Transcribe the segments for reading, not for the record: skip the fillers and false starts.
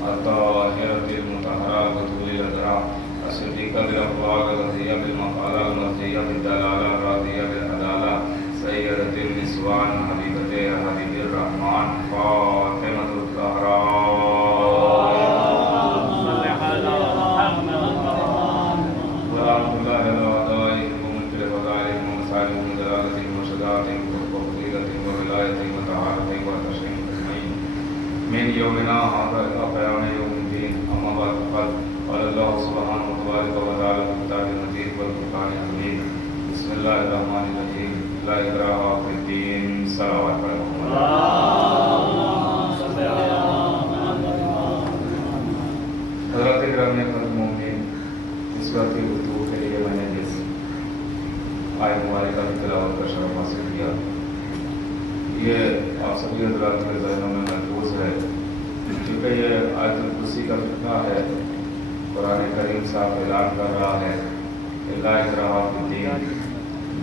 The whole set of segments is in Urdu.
الطاهرة المطهرة بطول الأذرع الصديقة بالأخلاق الرضية بالمقالة المرضية بالدلالة الراضية بالعدالة سيدة النسوان حبيبة حبيب الرحمن فاطمة الزهراء ورحمة الله وبركاته وملك وفضائلهم ومسالهم ودلالتهم وشجاعتهم وفضيلتهم وولايتهم وطهارتهم وتشريفهم أجمعين من يومنا هذا إلى قيام يوم الدين. أما بعد فقد قال الله سبحانه وتعالى في كتابه المجيد والفرقان الحميد. بسم الله الرحمن الرحيم. لا إكراه في الدين. صلوات حضرت گرامی مومنین، اس وقت کی گفتگو کے لیے میں نے جس آیت مبارکہ کی تلاوت کا شرف حاصل کیا، یہ آپ سبھی حضرات کے ذہنوں میں محفوظ ہے، کیونکہ یہ آیت الکرسی کا فتنہ ہے۔ قرآن کریم صاحب اعلان کر رہا ہے لا اکراہ فی الدین،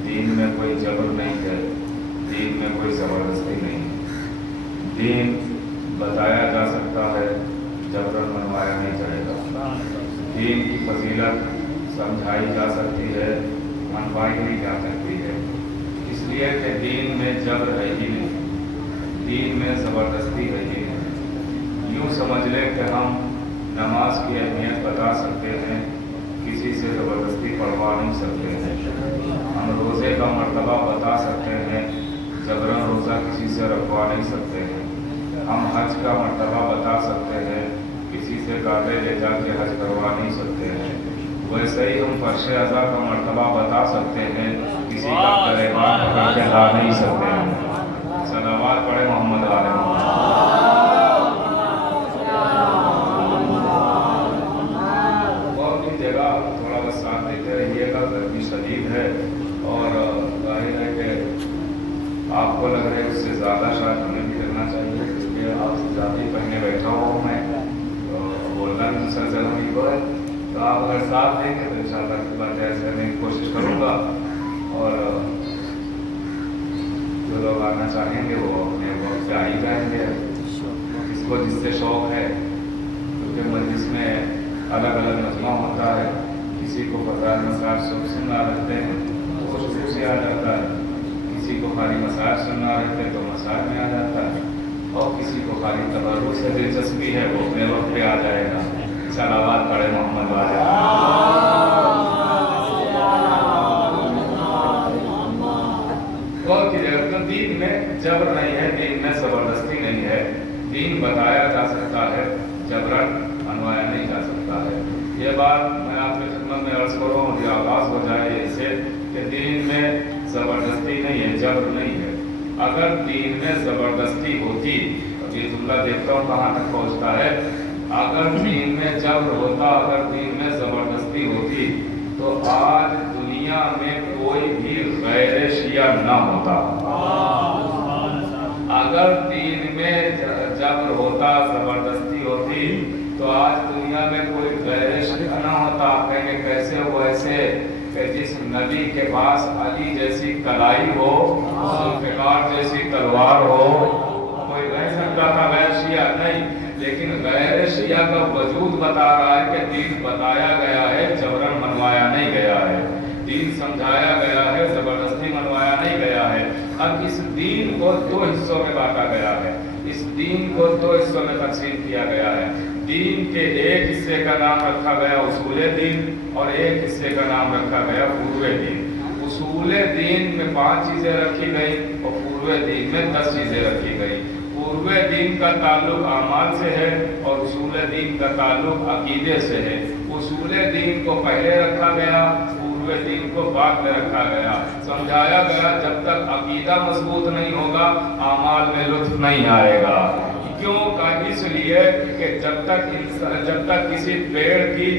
دین میں کوئی جبر نہیں ہے، دین میں کوئی زبردستی نہیں ہے۔ دین بتایا جا سکتا ہے، جبرن منوایا نہیں جائے گا۔ دین کی فضیلت سمجھائی جا سکتی ہے، منوائی نہیں جا سکتی ہے، اس لیے کہ دین میں جبر ہے ہی نہیں، دین میں زبردستی ہے ہی نہیں۔ یوں سمجھ لیں کہ ہم نماز کی اہمیت بتا سکتے ہیں، کسی سے زبردستی پڑھوا نہیں سکتے ہیں۔ ہم روزے کا مرتبہ بتا سکتے ہیں، جبرن روزہ کسی سے رکھوا نہیں سکتے ہیں۔ ہم حج کا مرتبہ بتا سکتے ہیں، کسی سے گاڑے لے جا کے حج کروا نہیں سکتے ہیں۔ ویسے ہی ہم فرش اعضاء کا مرتبہ بتا سکتے ہیں، کسی کا گریبان پکڑ کے لا نہیں سکتے ہیں۔ صلوات پڑھے محمد علیہ اور بھی جگہ تھوڑا بس ساتھ دیتے رہیے گا، گرمی شدید ہے اور ظاہر ہے کہ آپ کو لگ رہا ہے اس سے زیادہ شاید ہمیں بھی کرنا چاہیے، کیونکہ آپ سے زیادہ ہی پہنے بیٹھا ہوں میں، بولنا بھی مسلسل ہوئی کو ہے، تو آپ اگر ساتھ دیں گے تو انشاءاللہ کی بات ایسے کرنے کی کوشش کروں گا، اور جو لوگ آنا چاہیں گے وہ اپنے وقت پہ آ ہی جائیں گے، جس کو جس سے شوق ہے، کیونکہ مجلس میں الگ الگ مجمع ہوتا ہے، کسی کو فضائل مسائل سننا رہتے ہیں تو وہ شروع سے آ جاتا ہے، کسی کو خالی مسائل سننا رہتے ہیں تو مسائل میں آ جاتا ہے، اور کسی کو خالی تبرک سے دلچسپی ہے وہ اپنے وقت پہ آ جائے گا۔ صلوات پڑھے محمد والے اور کی جگہ تو دین میں جبر نہیں ہے، دین میں زبردستی نہیں ہے، دین بتایا جا سکتا ہے، جبرن منوایا نہیں جا سکتا ہے۔ یہ بات میں آپ کی خدمت میں عرض کروں اور یہ آغاز ہو جائے اس سے کہ دین میں زبردستی نہیں ہے، جبر نہیں ہے۔ اگر دین میں زبردستی ہوتی، اب یہ جملہ دیکھتا ہوں کہاں تک پہنچتا ہے، اگر دین میں جبر ہوتا، اگر دین میں زبردستی ہوتی تو آج دنیا میں کوئی بھی غیر شیعہ نہ ہوتا۔ اگر دین میں جبر ہوتا، زبردستی ہوتی تو آج دنیا میں کوئی غیر شیعہ نہ ہوتا۔ کہیں گے کیسے ہو؟ ایسے کہ جس نبی کے پاس علی جیسی کلائی ہو، ذوالفقار جیسی تلوار ہو، کوئی رہ سکتا تھا غیر شیعہ؟ نہیں، لیکن غیر شیعہ کا وجود بتا رہا ہے کہ دین بتایا گیا ہے، جبرن منوایا نہیں گیا ہے، دین سمجھایا گیا ہے، زبردستی منوایا نہیں گیا ہے۔ اب اس دین کو دو حصوں میں بانٹا گیا ہے، اس دین کو دو حصوں میں تقسیم کیا گیا ہے۔ دین کے ایک حصے کا نام رکھا گیا اصول دین، اور ایک حصے کا نام رکھا گیا فروع دین۔ اصول دین میں 5 چیزیں رکھی گئی اور فروع دین میں 10 چیزیں رکھی گئی۔ فروع دین کا تعلق اعمال سے ہے اور اصول دین کا تعلق عقیدے سے ہے۔ اصول دین کو پہلے رکھا گیا، فروع دین کو بعد میں رکھا گیا۔ سمجھایا گیا جب تک عقیدہ مضبوط نہیں ہوگا اعمال میں لطف نہیں آئے گا۔ کیوں؟ اس لیے کہ جب تک کسی پیڑ کی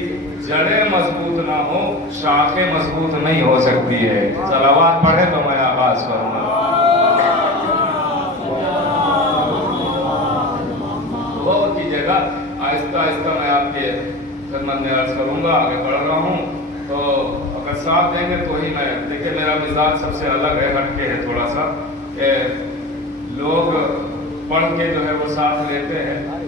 جڑیں مضبوط نہ ہو، شاخیں مضبوط نہیں ہو سکتی ہے۔ صلوات پڑھے تو میں آغاز کروں گا۔ بہت کی جگہ آہستہ آہستہ میں آپ کے خدمت میں عرض کروں گا، آگے بڑھ رہا ہوں تو اگر ساتھ دیں گے تو ہی میں دیکھیں میرا مزاج سب سے الگ ہے، ہٹ کے ہے تھوڑا سا، کہ لوگ پڑھ کے جو ہے وہ ساتھ لیتے ہیں،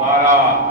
12,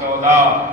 14,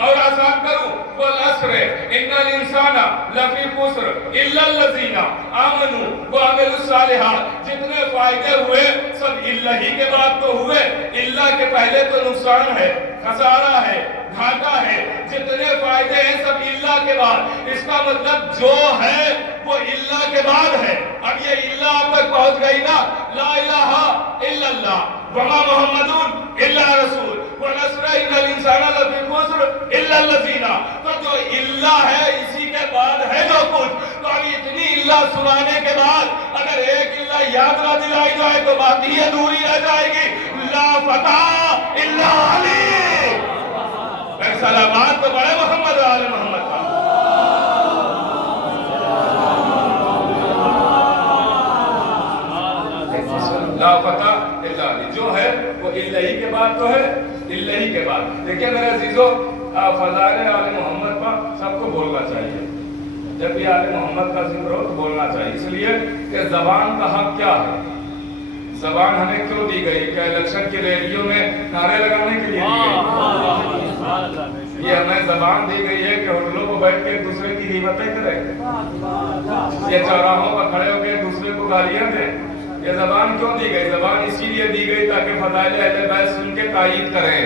اور آسان کروں والعصر ان الانسان لفی خسر الا الذین آمنوا وعملوا الصالحات. جتنے فائدے ہوئے سب اللہ ہی کے بعد تو ہوئے. اللہ کے پہلے تو نقصان ہے, خسارہ ہے, گھاٹا ہے. جتنے فائدے ہیں سب اللہ کے بعد. اس کا مطلب جو ہے وہ اللہ کے بعد ہے. اب یہ اللہ آپ تک پہنچ گئی نا, لا الہ الا اللہ وما محمد الا رسول ونصر ان الانسان لفی خسر الا الذین. تو جو اللہ ہے اسی کے بعد ہے جو کچھ. تو اب اتنی اللہ سنانے کے بعد اگر ایک اللہ یاد نہ دلائی جائے تو باقی ادھوری رہ جائے گی. لا فتح الا علی. سلامات تو بڑے محمد و آل محمد کا. لا فتح الا علی جو ہے وہ اللہ ہی کے بعد تو ہے, اللہ ہی کے بعد. دیکھیں میرے عزیزو, فضائل آل محمد پر سب کو بولنا چاہیے. جب بھی آل محمد کا ذکر ہو تو بولنا چاہیے, اس لیے کہ زبان کا حق کیا ہے. زبان ہمیں کیوں دی گئی؟ کہ الیکشن کی ریلیوں میں نعرے لگانے کے لیے دی گئی. یہ ہمیں زبان دی گئی ہے کہ ہوٹلوں کو بیٹھ کے ایک دوسرے کی غیبتیں کریں, یہ چوراہوں پر کھڑے ہو کے ایک دوسرے کو گالیاں دیں. یہ زبان کیوں دی گئی؟ زبان اسی لیے دی گئی تاکہ فضائل اہل بیت سن کے تائید کریں,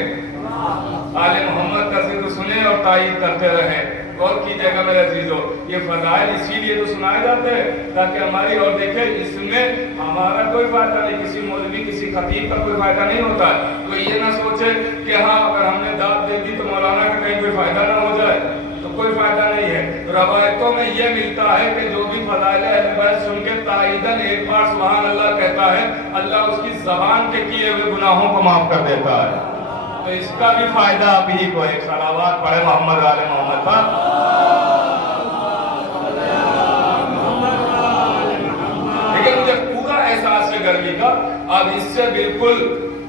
آل محمد کا ذکر سنیں اور تائید کرتے رہیں. اور کیجئے گا میرے عزیزو, یہ فضائل اسی لیے تو سنائے جاتے ہیں تاکہ ہماری, اور دیکھیں اس میں ہمارا کوئی فائدہ نہیں, کسی مولوی کسی خطیب کا کوئی فائدہ نہیں ہوتا ہے. تو یہ نہ سوچے کہ ہاں اگر ہم نے داد دے دی تو مولانا کا کہیں کوئی فائدہ نہ ہو جائے, تو کوئی فائدہ نہیں ہے. روایتوں میں یہ ملتا ہے کہ جو بھی فضائل اہل بیت سن کے تائیداً ایک بار سبحان اللہ کہتا ہے, اللہ اس کی زبان کے کیے ہوئے گناہوں کو معاف کر دیتا ہے. تو اس کا بھی فائدہ آپ ہی کو. ایک صلوات پڑھے محمد آل محمد پر. لیکن مجھے پورا احساس ہے گرمی کا. اب اس سے بالکل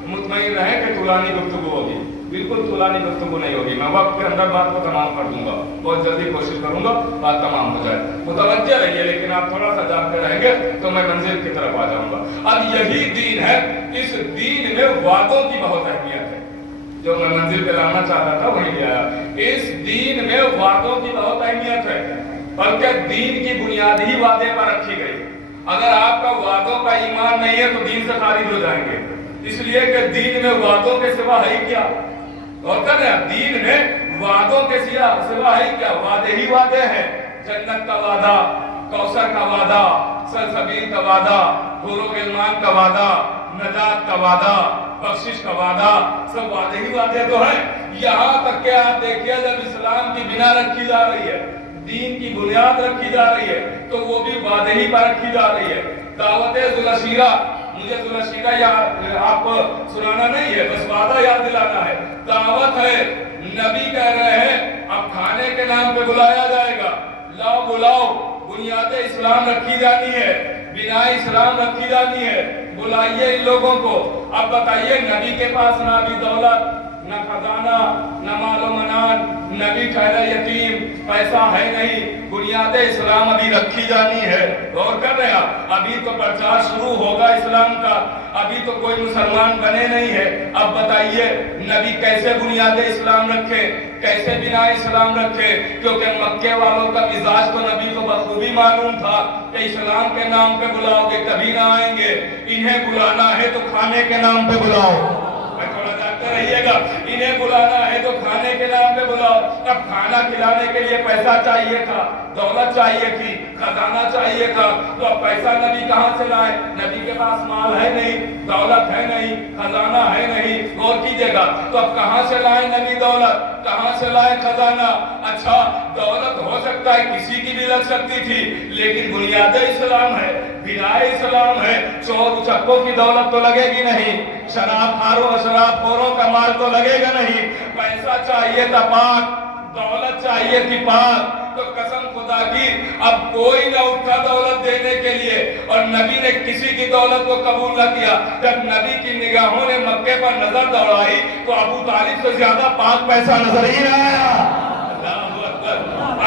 مطمئن رہیں کہ طولانی گفتگو ہوگی, بالکل طولانی گفتگو نہیں ہوگی. میں وقت کے اندر بات کو تمام کر دوں گا, بہت جلدی کوشش کروں گا بات تمام ہو جائے. متوجہ رہیے, لیکن آپ تھوڑا سا جاگتے رہیں گے تو میں منزل کی طرف آ جاؤں گا. اب یہی دین ہے, اس دین میں وعدوں کی بہت اہمیت ہے. جو میں منزل پہ لانا چاہتا تھا وہی لے آیا. اس دین میں وعدوں کی بہت اہمیت ہے, بلکہ دین کی بنیاد ہی وعدے پر رکھی گئی. اگر آپ کا وعدوں کا ایمان نہیں ہے تو دین سے خارج ہو جائیں گے, اس لیے کہ دین میں وعدوں کے سوا ہے کیا. اور کر رہے ہیں, دین میں وعدوں کے سوا ہے کیا. وعدے ہی وعدے ہیں. جنت کا وعدہ, کوثر کا وعدہ, سلسبیل کا وعدہ, حور و غلمان کا وعدہ, نجات کا وعدہ, بخشش کا وعدہ, سب وعدے ہی وعدے تو ہیں. یہاں تک کہ آپ دیکھیے جب اسلام کی بنا رکھی جا رہی ہے, دین کی بنیاد رکھی جا رہی ہے, تو وہ بھی وعدے ہی پر رکھی جا رہی ہے. دعوت ذوالعشیرہ, مجھے ذوالعشیرہ یاد آپ سنانا نہیں ہے, بس وعدہ یاد دلانا ہے. دعوت ہے, نبی کہہ رہے ہیں اب کھانے کے نام پہ بلایا جائے گا, لاؤ بلاؤ, بنیاد اسلام رکھی جانی ہے, بنا اسلام رکھی جانی ہے, بلائیے ان لوگوں کو. اب بتائیے, نبی کے پاس نہ ابھی دولت, نہ خزانہ, نہ مال و منان, نبی ٹھہرا یتیم, پیسہ ہے نہیں, بنیاد اسلام ابھی رکھی جانی ہے. غور کر رہے ہیں, ابھی تو پرچار شروع ہوگا اسلام کا, ابھی تو کوئی مسلمان بنے نہیں ہے. اب بتائیے نبی کیسے بنیاد اسلام رکھے, کیسے بنا اسلام رکھے, کیونکہ مکے والوں کا مزاج تو نبی کو بخوبی معلوم تھا کہ اسلام کے نام پہ بلاؤ گے کبھی نہ آئیں گے, انہیں بلانا ہے تو کھانے کے نام پہ بلاؤ. رہیے گا, انہیں بلانا ہے تو کھانے کے نام پہ بلاؤ. اب کھانا کھلانے کے لیے پیسہ چاہیے تھا, دولت چاہیے تھی, خزانہ چاہیے تھا, تو اب پیسہ نبی کہاں سے لائے؟ نبی کے پاس مال ہے نہیں, دولت ہے نہیں, خزانہ ہے نہیں. غور کیجیے گا, تو اب کہاں سے لائے نبی دولت, کہاں سے لائے خزانہ؟ اچھا دولت ہو سکتا ہے کسی کی بھی لگ سکتی تھی, لیکن بنیاد اسلام ہے, بنا اسلام ہے. چور اچکوں کی دولت تو لگے گی نہیں, شراب خاروں شراب خوروں کا مال تو لگے گا نہیں. پیسہ چاہیے تھا پاک, دولت چاہیے تھی پاک. تو قسم خدا کی اب کوئی نہ اٹھا دولت دینے کے لیے, اور نبی نے کسی کی دولت کو قبول نہ کیا. جب نبی کی نگاہوں نے مکے پر نظر دوڑائی تو ابو طالب سے زیادہ پاک پیسہ نظر ہی نہ آیا.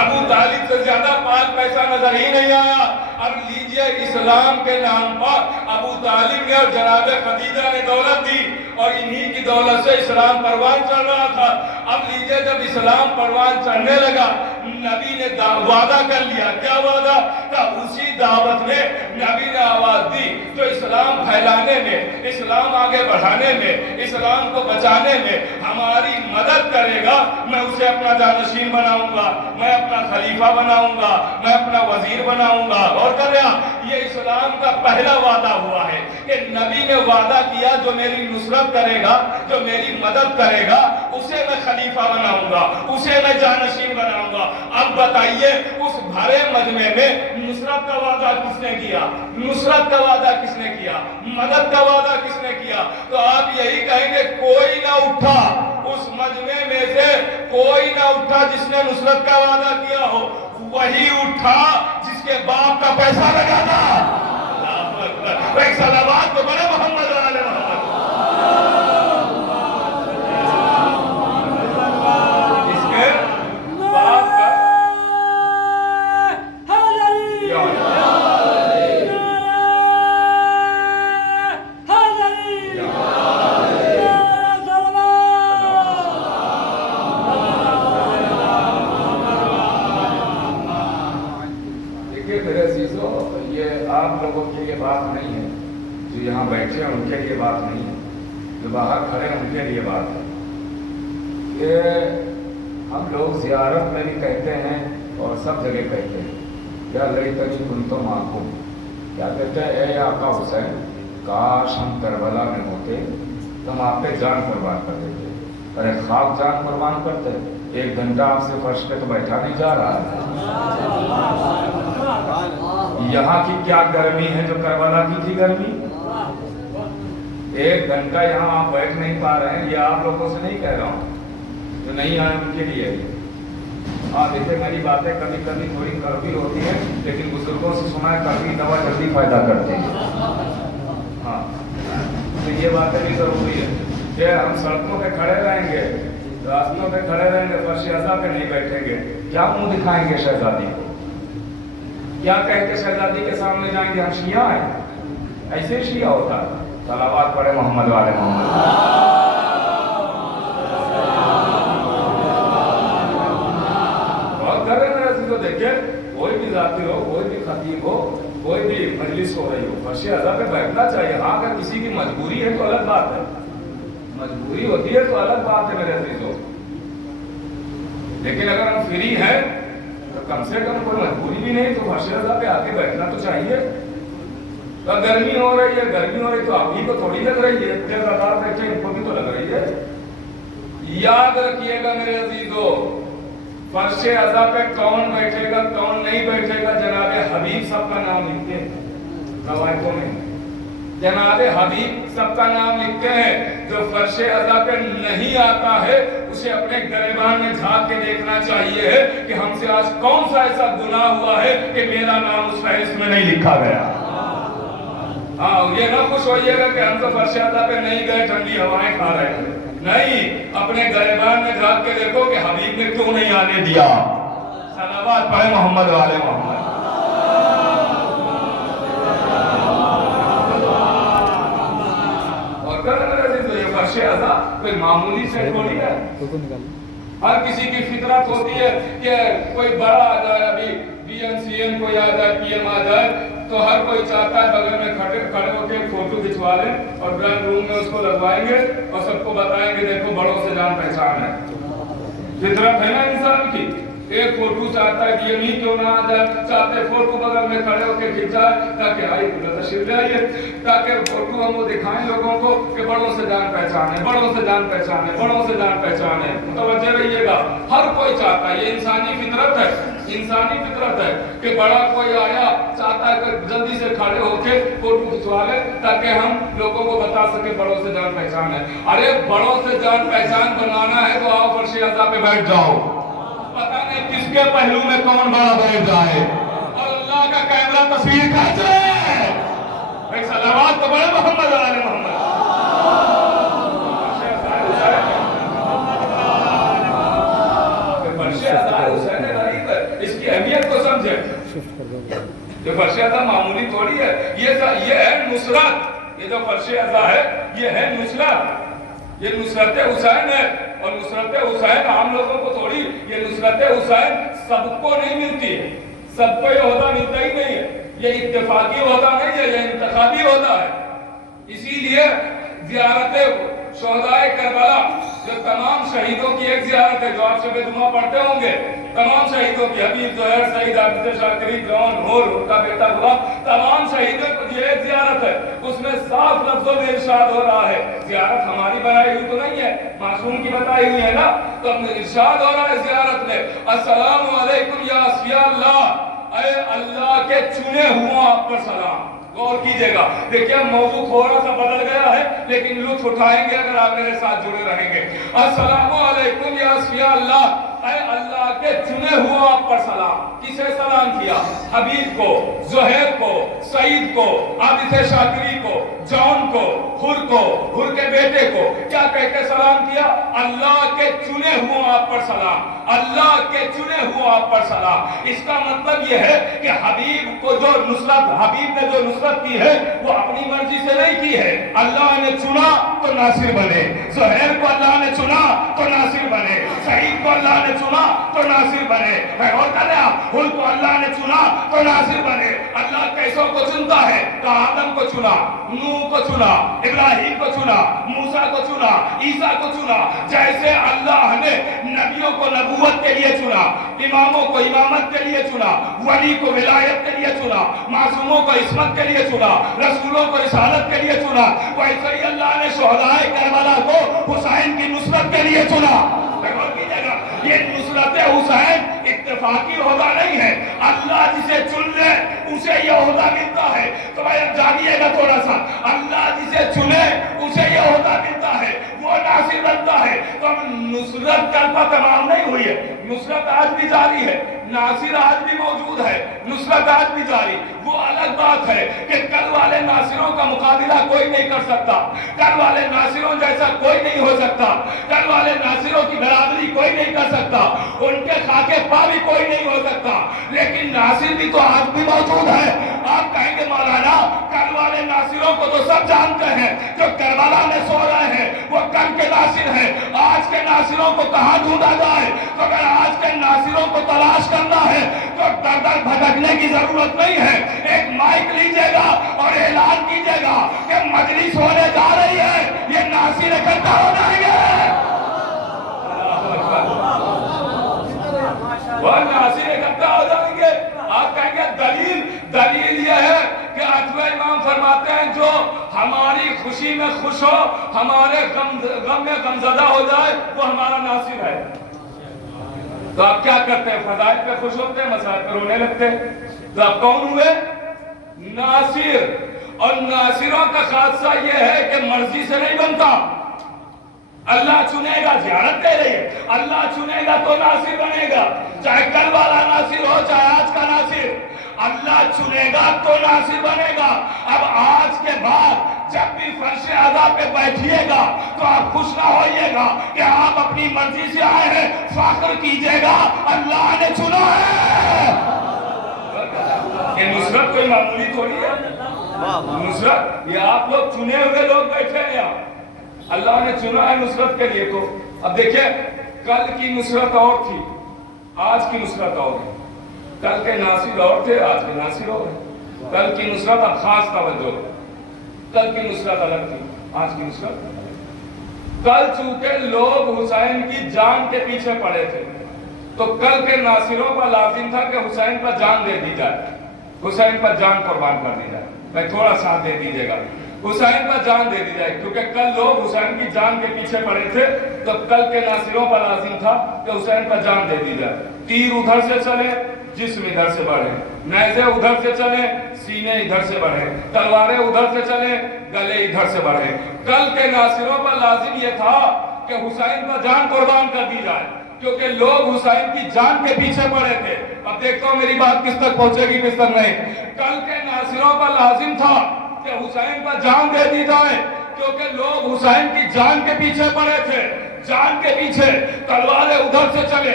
ابو طالب سے زیادہ پاک پیسہ نظر ہی نہیں آیا. اب لیجئے اسلام کے نام پر ابو طالب نے اور جناب خدیجہ نے دولت دی اور انہی کی دولت سے اسلام پروان چڑھ رہا تھا. اب لیجئے جب اسلام پروان چڑھنے لگا نبی نے وعدہ کر لیا. کیا وعدہ تھا؟ اسی دعوت میں نبی نے آواز دی جو اسلام پھیلانے میں، اسلام آگے بڑھانے میں، اسلام کو بچانے میں ہماری مدد کرے گا میں اسے اپنا جانشین بناؤں گا، میں اپنا خلیفہ بناؤں گا، میں اپنا وزیر بناؤں گا. اور کر رہا یہ اسلام کا پہلا وعدہ ہوا ہے کہ نبی نے وعدہ کیا جو میری نصرت کرے گا، جو میری مدد کرے گا اسے میں خلیفہ بناؤں گا، اسے میں جانشین بناؤں گا. اب بتائیے اس بھرے مجمع میں نصرت کا وعدہ کس نے کیا؟ نصرت کا وعدہ کس نے کیا؟ مدد کا وعدہ کس نے کیا؟ تو آپ یہی کہیں گے کوئی نہ اٹھا اس مجمع میں سے، کوئی نہ اٹھا جس نے نصرت کا وعدہ کیا ہو. وہی اٹھا جس کے باپ کا پیسہ لگا تھا. ایک صلوات تو بڑے محمد علیہ محمد. جس کے باپ کا آپ لوگوں کے لیے بات نہیں ہے، جو یہاں بیٹھے ہیں ان کے لیے بات نہیں ہے، جو باہر کھڑے ہیں ان کے لیے بات ہے کہ ہم لوگ زیارت میں بھی کہتے ہیں اور سب جگہ کہتے ہیں یا لیتنی کنتم معکم، کیا کہتے ہیں اے آقا حسین کاش ہم کربلا میں ہوتے تو ہم آپ پہ جان قربان کر دیتے. ارے خواب جان قربان کرتے، ایک گھنٹہ آپ سے فرش پہ تو بیٹھا نہیں جا رہا ہے. یہاں کی کیا گرمی ہے جو کربلا کی تھی گرمی؟ ایک گھنٹہ یہاں آپ بیٹھ نہیں پا رہے ہیں. یہ آپ لوگوں سے نہیں کہہ رہا ہوں، جو نہیں آئے ان کے لیے. ہاں دیکھیں میری باتیں کبھی کبھی تھوڑی کڑوی ہوتی ہیں لیکن بزرگوں سے سنا ہے کڑوی دوا جلدی فائدہ کرتے ہیں. ہاں تو یہ باتیں بھی ضروری ہے کہ ہم سڑکوں پہ کھڑے رہیں گے، راستوں پہ کھڑے رہیں گے، فرش اعضا پہ نہیں بیٹھیں گے. کیا منہ دکھائیں گے شہزادی کو؟ کیا کہہ کے شہزادی کے سامنے جائیں گے ہم شیعہ ہیں؟ ایسے شیعہ ہوتا ہے. صلوات پڑھے محمد والے محمد. بہت کر رہے ہیں میرے عزیزو. دیکھیں کوئی بھی ذاکر ہو، کوئی بھی خطیب ہو، کوئی بھی مجلس ہو رہی ہو، فرش اعضا پہ بیٹھنا چاہیے. ہاں اگر کسی کی مجبوری ہے تو الگ بات ہے، مجبوری ہوتی ہے تو الگ بات ہے میرے عزیزو. لیکن اگر ہم فری ہیں تو کم سے کم کوئی مجبوری بھی نہیں تو فرش اعضا پہ آ کے بیٹھنا تو چاہیے. تو گرمی ہو رہی ہے، گرمی ہو رہی تو آپ ہی کو تھوڑی لگ رہی ہے، جو لگا بیٹھے ان کو بھی تو لگ رہی ہے. یاد رکھیے گا میرے عزیزو فرش اعضا پہ کون بیٹھے گا کون نہیں بیٹھے گا جناب حبیب سب کا نام لکھتے ہیں روایتوں میں. جناب حبیب سب کا نام لکھتے ہیں. جو فرش اعضا پہ نہیں آتا ہے اسے اپنے گریبان میں جھانک کے دیکھنا چاہیے ہے کہ ہم سے آج کون سا ایسا گناہ ہوا ہے کہ میرا نام اس فہرست میں نہیں لکھا گیا. ہاں یہ نہ خوش ہوئیے گا کہ ہم تو فرش اعضا پہ نہیں گئے، ٹھنڈی ہوائیں کھا رہے ہیں. نہیں، اپنے گریبان میں جھانک کے دیکھو کہ حبیب نے کیوں نہیں آنے دیا. صلوات پڑھے محمد والے محمد. فرش اعضا کوئی معمولی سے تھوڑی ہے. ہر کسی کی فطرت ہوتی ہے کہ کوئی بڑا آ جائے، ابھی بی ایم سی ایم کوئی آ جائے، پی ایم آ جائے تو ہر کوئی چاہتا ہے بغل میں کھڑے ہو کے فوٹو کھنچوا لیں اور ڈرائنگ روم میں اس کو لگوائیں گے اور سب کو بتائیں گے دیکھو بڑوں سے جان پہچان ہے. فطرت ہے نا انسان کی. ایک فوٹو چاہتا ہے یہ نہیں کیوں نہ آ جائے، چاہتے فوٹو بغل میں کھڑے ہو کے کھینچائے تاکہ آئی تشریف لے آئیے، تاکہ فوٹو ہم وہ دکھائیں لوگوں کو کہ بڑوں سے جان پہچان ہے، بڑوں سے جان پہچان ہے، بڑوں سے جان پہچان ہے. متوجہ رہیے گا، ہر کوئی چاہتا ہے، یہ انسانی فطرت ہے، انسانی فطرت ہے کہ بڑا کوئی آیا چاہتا ہے کہ جلدی سے کھڑے ہو کے فوٹو کھنچوا لے تاکہ ہم لوگوں کو بتا سکے بڑوں سے جان پہچان ہے. ارے بڑوں سے جان پہچان بنانا ہے تو آؤ فرش اعضا پہ بیٹھ جاؤ. پتہ نہیں کس کے پہلو میں کون بڑا بیٹھ جائے اور اللہ کا کیمرہ تصویر کھینچ رہے ہیں. ایک صلوات تو بڑے محمد علیہ محمد. فرش اعضا حسین غریب ہے، اس کی اہمیت کو سمجھے. یہ فرش ازا معمولی تھوڑی ہے، یہ ہے نصرت، یہ جو فرش ازا ہے یہ ہے نصرت، یہ نصرت حسین ہے، اور نصرت حسین عام لوگوں کو تھوڑی، یہ نصرت حسین سب کو نہیں ملتی ہے، سب کو یہ عہدہ ملتا ہی نہیں ہے، یہ اتفاقی عہدہ نہیں ہے، یہ انتخابی عہدہ ہے۔ اسی لیے زیارت شہدائے کربلا جو تمام شہیدوں کی ایک زیارت ہے، جو آپ شب جمعہ پڑھتے ہوں گے، تمام شہیدوں کی، حبیب زہیر، سعید عابد شاکری، جون نور، ان کا بیٹا ہوا، تمام شہیدوں کی یہ ایک زیارت ہے۔ اس میں صاف لفظوں میں ارشاد ہو رہا ہے، زیارت ہماری بنائی ہوئی تو نہیں ہے، معصوم کی بتائی ہوئی ہے نا، تو ارشاد ہو رہا ہے زیارت میں، السلام علیکم یا اصفیاء اللہ، اے اللہ کے چنے ہوا آپ پر سلام۔ غور کیجئے گا، دیکھیں موضوع تھوڑا سا بدل گیا ہے لیکن لطف اٹھائیں گے اگر آپ میرے ساتھ جڑے رہیں گے۔ السلام علیکم یا اصفیاء اللہ، اے اللہ کے چنے ہوا آپ پر سلام۔ کسے سلام کیا؟ حبیب کو، زہیر کو، سعید کو، عابد شاکری کو، جون کو، حر کے بیٹے کو، کیا کہہ کے سلام کیا؟ اللہ کے چنے ہوا آپ پر سلام، اللہ کے چنے ہوا آپ پر سلام۔ اس کا مطلب یہ ہے کہ حبیب کو جو نصرت، حبیب نے جو نصرت کی ہے وہ اپنی مرضی سے نہیں کی ہے، اللہ نے چنا تو ناصر بنے، زہیر کو اللہ نے چنا تو ناصر بنے، سعید کو اللہ نے چنا تو ناصر بنے، اور کہتے ہیں حر کو اللہ نے چنا تو ناصر بنے۔ اللہ کیسوں کو چنتا ہے؟ تو آدم کو چنا، نوح کو چنا، ابراہیم کو چنا، موسیٰ کو چنا، عیسیٰ کو چنا، جیسے اللہ نے نبیوں کو نبوت کے لیے چنا، اماموں کو امامت کے لیے چنا، ولی کو ولایت کے لیے چنا، معصوموں کو عصمت کے لیے چنا، رسولوں کو رسالت کے لیے چنا، ویسے ہی اللہ نے شہدائے کربلا کو حسین کی نصرت کے لیے چنا۔ یہ نصرت حسین اتفاقی عہدہ نہیں ہے، اللہ جسے چن لے اسے یہ عہدہ ملتا ہے۔ تو بھائی جانیے گا تھوڑا سا، اللہ جسے چنے اسے یہ عہدہ ملتا ہے، وہ ناصر بنتا ہے۔ تو نصرت کل پر تمام نہیں ہوئی ہے، نصرت آج بھی جاری ہے، ناصر آج بھی موجود ہے، نصرت آج بھی جاری۔ وہ الگ بات ہے کہ کل والے ناصروں کا مقابلہ کوئی نہیں کر سکتا، کل والے ناصروں جیسا کوئی نہیں ہو سکتا، کل والے ناصروں کی برابری کوئی نہیں کر سکتا، ان کے خاکے پا بھی کوئی نہیں ہو سکتا، لیکن ناصر بھی تو آج بھی موجود ہے۔ آپ کہیں گے مولانا کل والے ناصروں کو تو سب جانتے ہیں، جو کربلا میں سو رہے ہیں وہ کل کے ناصر ہیں، آج کے ناصروں کو کہاں ڈھونڈا جائے؟ تو اگر آج کے ناصروں کو تلاش کرنا ہے تو در در بھٹکنے کی ضرورت نہیں ہے، ایک مائک لیجئے گا اور اعلان کیجئے گا کہ مجلس ہونے جا رہی ہے، یہ ناصر اکٹھا ہو جائیں گے، وہ ناصر اکٹھا ہو جائیں گے۔ آپ کہیں گے دلیل یہ ہے کہ آٹھویں امام فرماتے ہیں جو ہماری خوشی میں خوش ہو، ہمارے غم میں غمزدہ ہو جائے، وہ ہمارا ناصر ہے۔ تو آپ کیا کرتے ہیں؟ فضائل پہ خوش ہوتے ہیں، مسائل پہ رونے لگتے ہیں۔ تو آپ کون ہوئے؟ ناصر۔ اور ناصروں کا خاصہ یہ ہے کہ مرضی سے نہیں بنتا، اللہ چنے گا، زیارت دے رہی ہے، اللہ چنے گا تو ناصر بنے گا، چاہے کل والا ناصر ہو چاہے آج کا ناصر، اللہ چنے گا تو ناصر بنے گا۔ اب آج کے بعد جب بھی فرش عزا پہ بیٹھیے گا تو آپ خوش نہ ہوئیے گا کہ آپ اپنی مرضی سے آئے ہیں، فخر کیجئے گا اللہ نے چنا ہے۔ یہ نصرت کوئی معمولی تھوڑی ہے، نصرت یہ آپ لوگ چنے ہوئے لوگ بیٹھے ہیں یہاں، اللہ نے چنا ہے نصرت کے لیے۔ تو اب دیکھیں کل کی نصرت اور تھی، آج کی نصرت اور ہے، کل کے ناصر اور تھے، آج کے ناصر اور ہیں۔ کل کی نصرت اب خاص توجہ، کل کی نصرت الگ تھی، آج کی نصرت۔ کل چونکہ لوگ حسین کی جان کے پیچھے پڑے تھے تو کل کے ناصروں پر لازم تھا کہ حسین پر جان دے دی جائے، حسین پر جان قربان کر دی جائے۔ میں تھوڑا ساتھ دے دیجیے گا، حسین پر جان دے دی جائے، کیونکہ کل لوگ حسین کی جان کے پیچھے پڑے تھے تو کل کے ناصروں پر لازم تھا کہ حسین پر جان دے دی جائے۔ تیر ادھر سے چلے، جسم ادھر سے بڑھے، نیزے ادھر سے چلے، سینے ادھر سے بڑھے، تلواریں ادھر سے چلے، گلے ادھر سے بڑھے۔ کل کے ناصروں پر لازم یہ تھا کہ حسین پر جان قربان کر دی جائے، کیونکہ لوگ حسین کی جان کے پیچھے پڑے تھے۔ اب دیکھتا ہوں میری بات کس تک پہنچے گی کس تک نہیں۔ کل کے ناصروں پر لازم تھا کہ حسین پر جان دے دی جائے، کیونکہ لوگ حسین کی جان کے پیچھے پڑے تھے، جان کے پیچھے، تلواریں ادھر سے چلے،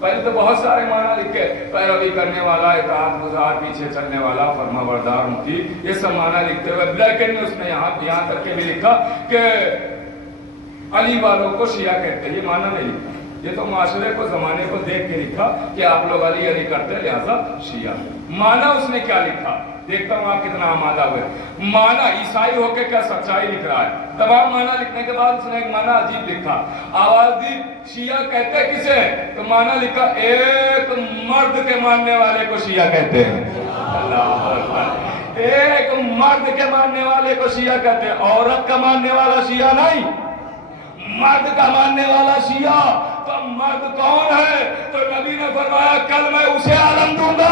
پہلے تو بہت سارے معنی لکھے، پیروی کرنے والا، اطاعت گزار، پیچھے چلنے والا، فرما بردار، مطیع، یہ سب معنی لکھتے ہوئے لیکن اس نے یہاں تک کے بھی لکھا کہ علی والوں کو شیعہ کہتے ہیں، یہ معنی نہیں لکھا، یہ تو معاشرے کو زمانے کو دیکھ کے لکھا کہ آپ لوگ علی علی کرتے ہیں لہذا شیعہ۔ معنی اس نے کیا لکھا، دیکھتا ہوں آپ کتنا آمادہ ہوئے۔ معنی عیسائی ہو کے کیا سچائی لکھ رہا ہے، تمام معنی لکھنے کے بعد اس نے ایک معنی عجیب لکھا، آواز دی شیعہ کہتے کسے ہیں، تو معنی لکھا ایک مرد کے ماننے والے کو شیعہ کہتے ہیں۔ اللہ اکبر، ایک مرد کے ماننے والے کو شیعہ کہتے ہیں، عورت کا ماننے والا شیعہ نہیں، مرد کا ماننے والا شیعہ۔ تو مرد کون ہے، تو نبی نے فرمایا کل میں اسے عالم دوں گا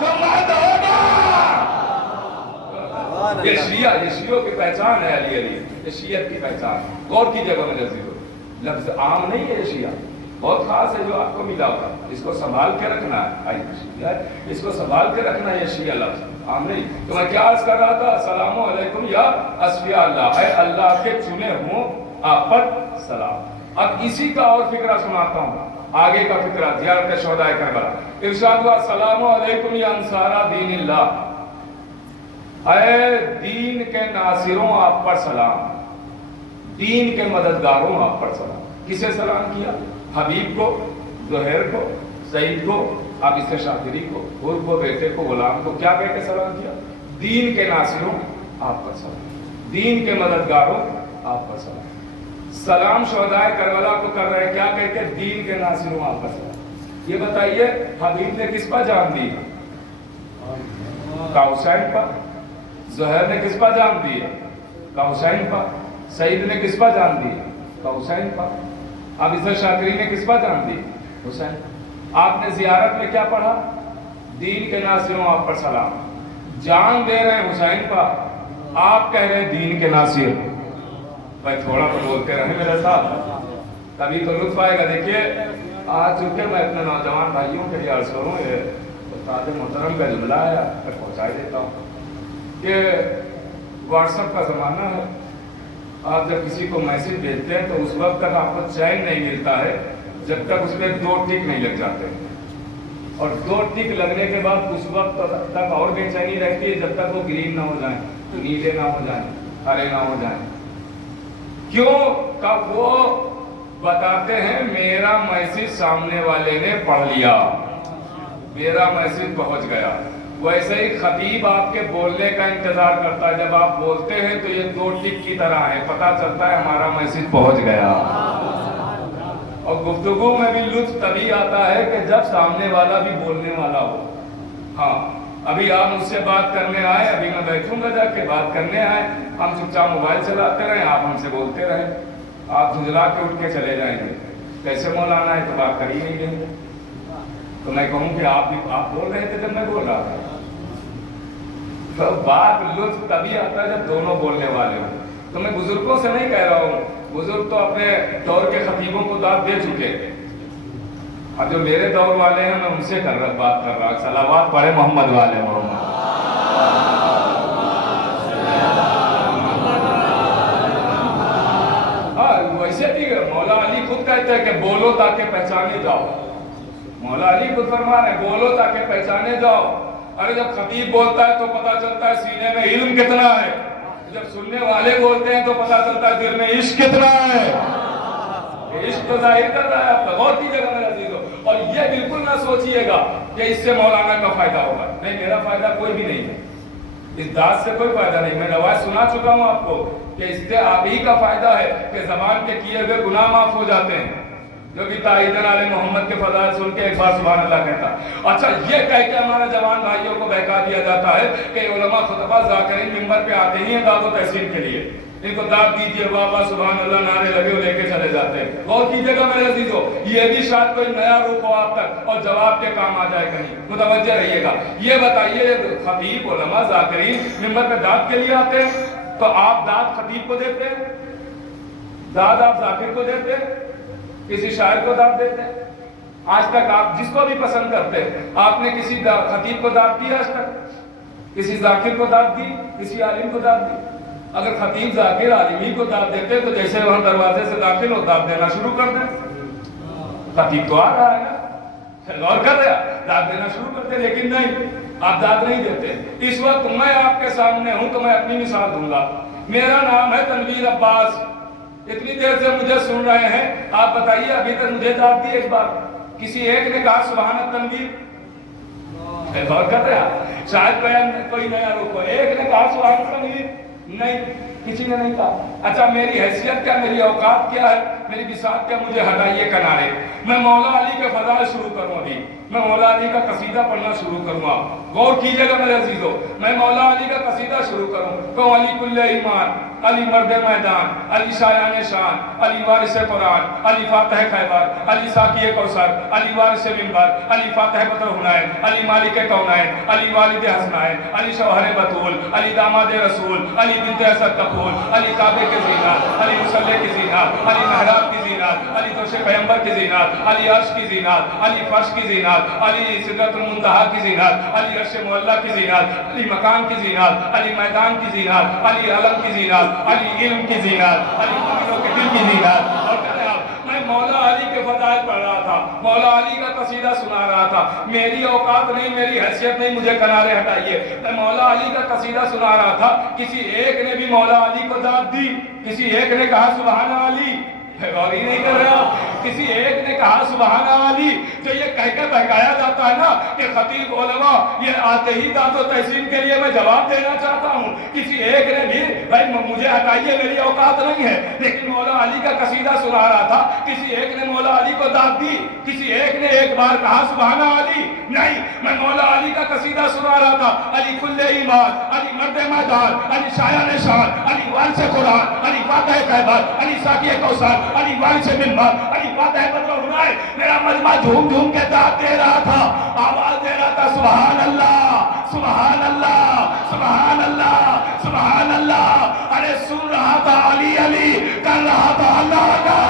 جو مرد ہوگا۔ یہ شیعوں کی پہچان ہے، علی علی، یہ شیعت کی پہچان۔ غور کیجئے گا میرے عزیزو، لفظ عام نہیں ہے یہ شیعہ، بہت خاص ہے جو آپ کو ملا ہوگا، اس کو سنبھال کے رکھنا ہے، اس کو سنبھال کے رکھنا ہے، یہ شیعہ لفظ عام نہیں۔ تو میں کیا عرض کر رہا تھا، السلام علیکم یا اصفیاء اللہ، اے اللہ کے چنے ہوں آپ پر سلام۔ اب اسی کا اور فکرہ سناتا ہوں، آگے کا فکرہ زیارت شہدائے کربلا۔ ارشاد ہوا السلام علیکم یا انصارا دین اللہ، اے دین کے ناصروں آپ پر سلام، دین کے مددگاروں آپ پر سلام۔ کسے سلام کیا، حبیب کو، زہیر کو، سعید کو، اب اس سے شاکری کو، حر کو، بیٹے کو، غلام کو، کیا کہہ کے سلام کیا، دین کے ناصروں آپ پر سلام، دین کے مددگاروں آپ پر سلام۔ سلام شہدائے کربلا کو کر رہے کیا کہہ کے، دین کے ناصروں آپ پر سلام۔ یہ بتائیے حبیب نے کس پر جان دی، کا حسین پر، زہیر نے کس پر جان دی ہے، کا حسین پر، سعید نے کس پر جان دی ہے، کا حسین پر، اب اسے شاکری نے کس پر جان دی، حسین۔ آپ نے زیارت میں کیا پڑھا، دین کے ناصروں آپ پر سلام، جان دے رہے ہیں حسین پر، آپ کہہ رہے ہیں دین کے ناصر۔ بھائی تھوڑا تو بولتے رہے میرے ساتھ، تبھی تو لطف آئے گا۔ دیکھیے آج چونکہ میں اپنے نوجوان بھائیوں کے لیے عرض کروں، یہ استاد محترم کا جملہ ہے، میں پہنچا دیتا ہوں کہ واٹس ایپ کا زمانہ ہے، آپ جب کسی کو میسج بھیجتے ہیں تو اس وقت تک آپ کو چین نہیں ملتا ہے جب تک اس میں 2 ٹک نہیں لگ جاتے، اور 2 ٹک لگنے کے بعد اس وقت تک اور بے چینی رہتی ہے جب تک وہ گرین نہ ہو جائیں، نیلے نہ ہو جائیں، ہرے نہ ہو جائیں۔ کیوں کہ وہ بتاتے ہیں میرا میسج سامنے والے نے پڑھ لیا، میرا میسج پہنچ گیا۔ ویسے ہی خطیب آپ کے بولنے کا انتظار کرتا ہے، جب آپ بولتے ہیں تو یہ 2 ٹک کی طرح ہے، پتہ چلتا ہے ہمارا میسج پہنچ گیا۔ اور گفتگو میں بھی لطف تبھی آتا ہے کہ جب سامنے والا بھی بولنے والا ہو۔ ہاں ابھی آپ مجھ سے بات کرنے آئے، ابھی میں بیٹھوں گا جا کے بات کرنے آئے، ہم چپ چاپ موبائل چلاتے رہیں، آپ ہم سے بولتے رہیں، آپ جھنجلا کے اٹھ کے چلے جائیں گے، کیسے مولانا ہے تو بات کر ہی نہیں دیں گے، تو میں کہوں کہ آپ بول رہے تھے جب میں بول رہا تھا۔ تو بات لطف تبھی آتا ہے جب دونوں بولنے والے ہوں۔ تو میں بزرگوں سے نہیں کہہ رہا ہوں، بزرگ تو اپنے دور کے خطیبوں کو داد دے چکے، اب جو میرے دور والے ہیں میں ان سے بات کر رہا ہوں۔ صلوات پڑھے محمد والے محمد۔ ہاں ویسے بھی مولا علی خود کہتے ہیں کہ بولو تاکہ پہچانے جاؤ، مولا علی خود فرما رہے ہیں بولو تاکہ پہچانے جاؤ۔ ارے جب خطیب بولتا ہے تو پتا چلتا ہے سینے میں علم کتنا ہے، جب سننے والے بولتے ہیں تو پتا چلتا ہے دل میں عشق کتنا ہے۔ عشق تو ظاہر کر رہا ہے، آپ غور کیجیے گا میرے عزیزو، اور یہ بالکل نہ سوچئے گا کہ اس سے مولانا کا فائدہ ہوگا، نہیں، میرا فائدہ کوئی بھی نہیں ہے، اس داد سے کوئی فائدہ نہیں۔ میں روایت سنا چکا ہوں آپ کو کہ اس سے آپ ہی کا فائدہ ہے کہ زبان کے کیے ہوئے گناہ معاف ہو جاتے ہیں، جو بھی تائیدن علی محمد کے فضائل سن کے ایک بار سبحان اللہ کہتا۔ اچھا یہ کہہ کے ہمارے جوان بھائیوں کو بہکا دیا جاتا ہے کہ علماء خطبہ ذاکرین منبر پہ آتے ہی ہیں داد و تحسین کے لیے، ان کو داد دیجئے بابا سبحان اللہ نعرے لگے ہو لے کے چلے جاتے ہیں۔ غور کیجئے گا میرے عزیزو، یہ بھی شاید کوئی نیا روپ ہو آپ تک اور جواب کے کام آ جائے کہیں، متوجہ رہیے گا۔ یہ بتائیے خطیب علماء ذاکرین منبر پہ داد کے لیے آتے ہیں تو آپ داد خطیب کو دیتے ہیں، داد آپ ذاکر کو دیتے ہیں، کسی شاعر کو داد دیتے ہیں؟ آج تک آپ جس کو بھی پسند کرتے ہیں آپ نے کسی خطیب کو داد دی؟ آج تک کسی ذاکر کو داد دی؟ کسی عالم کو داد دی؟ اگر خطیب ذاکر عالمی کو داد دیتے تو جیسے وہاں دروازے سے داخل ہو داد دینا شروع کر دیں، خطیب تو آ رہا ہے نا، غور کر رہے داد دینا شروع کرتے، لیکن نہیں، آپ داد نہیں دیتے۔ اس وقت میں آپ کے سامنے ہوں تو میں اپنی مثال دوں گا۔ میرا نام ہے تنویر عباس، اتنی دیر سے مجھے سن رہے ہیں، آپ بتائیے ابھی تک مجھے داد دی ایک بار؟ کسی ایک نے کہا سبحان تنویر؟ غور کر رہے ہیں، شاید کوئی نیا روپ ہو، ایک نے کہا سبحان تنویر؟ نہیں، کسی نے نہیں کہا۔ اچھا میری حیثیت کیا، میری اوقات کیا ہے، میری بساط کیا؟ مجھے ہٹائیے کنارے، میں مولا علی کے فضائل شروع کروں۔ ابھی میں مولا علی کا قصیدہ پڑھنا شروع کروں گا، غور کیجئے گا میرے عزیزو، میں مولا علی کا قصیدہ شروع کروں تو علی کل ایمان، علی مرد میدان، علی شایان شان، علی وارث قرآن، علی فاتح خیبر، علی ساقی کوثر، علی وارث منبر، علی فاتح بدر حنین، علی مالک کونین، علی والد حسنین، علی شوہر بطول، علی داماد رسول، علی بنت اسد کپول، علی کعبے کی زینت، علی مصلی کی زینت، علی محراب کی زینت، علی دوش پیغمبر کی زینت، علی عرش کی زینت، علی فرش کی زینت، علی سدرۃ المنتہا کی زینت، علی عرش معلیٰ کی زینت، علی مکان کی زینت، علی میدان کی زینت، علی علم کی زینت، علی علم کی زینت، علی مومنوں کے دل کی زینت۔ اور میں مولا علی کے فضائل پڑھ رہا تھا، مولا علی کا قصیدہ سنا رہا تھا، میری اوقات نہیں، میری حیثیت نہیں، مجھے کنارے ہٹائیے، میں مولا علی کا قصیدہ سنا رہا تھا، کسی ایک نے بھی مولا علی کو داد دی؟ کسی ایک نے کہا سبحان علی؟ غور ہی نہیں کر رہے آپ، کسی ایک نے کہا سبحان علی؟ جو یہ کہہ کے بہکایا جاتا ہے نا کہ خطیب علماء یہ آتے ہی داد و تحسین کے لیے میں جواب دینا چاہتا ہوں، کسی ایک نے بھی، بھائی مجھے ہٹائیے میری اوقات نہیں ہے، لیکن مولا علی کا قصیدہ سنا رہا تھا، کسی ایک نے مولا علی کو داد دی؟ کسی ایک نے ایک بار کہا سبحان علی؟ نہیں، میں مولا علی کا قصیدہ سنا رہا تھا، علی کل ایمان، علی مرد میدان، علی شایان شان، علی وارث قرآن، علی فاتح خیبر، علی ساقی کوثر، علی وارث منبر، علی فاتح بدر حنین۔ میرا مجمع جھوم جھوم کے داد دے رہا تھا، آواز دے رہا تھا سبحان اللہ، سبحان اللہ، سبحان اللہ، سبحان اللہ۔ ارے سن رہا تھا علی علی، کر رہا تھا اللہ اللہ۔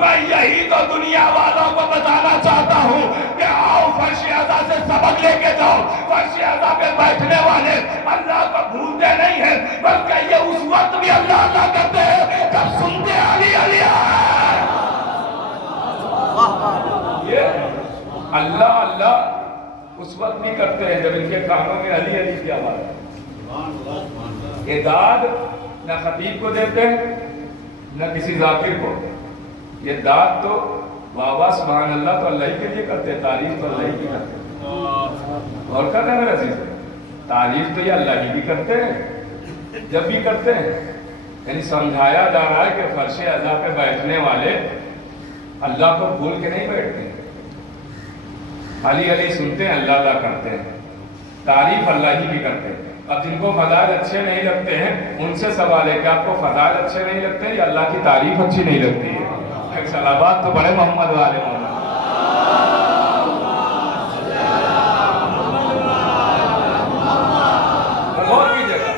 میں یہی تو دنیا والوں کو بتانا چاہتا ہوں کہ آؤ فرش اعضا سے سبق لے کے جاؤ، فرش اعضا پہ بیٹھنے والے اللہ کو بھولتے نہیں ہیں، بلکہ یہ اس وقت بھی اللہ اللہ کرتے ہیں جب سنتے علی علی یہ اللہ اللہ اس وقت بھی کرتے ہیں جب ان کے کانوں میں علی علی کی آواز ہے۔ یہ داد نہ خطیب کو دیتے ہیں نہ کسی ذاکر کو، یہ داد تو واہ سبحان اللہ تو اللہ ہی کے لیے کرتے ہیں، تعریف تو اللہ ہی کی کرتے ہیں۔ اور کیا کہہ رہے عزیز، تعریف تو یہ اللہ ہی بھی کرتے ہیں، جب بھی کرتے ہیں، یعنی سمجھایا جا رہا ہے کہ فرش اعضا پہ بیٹھنے والے اللہ کو بھول کے نہیں بیٹھتے ہیں، علی علی سنتے ہیں، اللہ اللہ کرتے ہیں، تعریف اللہ ہی بھی کرتے ہیں۔ اب جن کو فضائل اچھے نہیں لگتے ہیں ان سے سوال ہے کہ آپ کو فضائل اچھے نہیں لگتے یا اللہ کی تعریف اچھی نہیں لگتی ہے؟ ایک صلوات تو بڑے محمد والے محمد۔ غور کیجیے گا،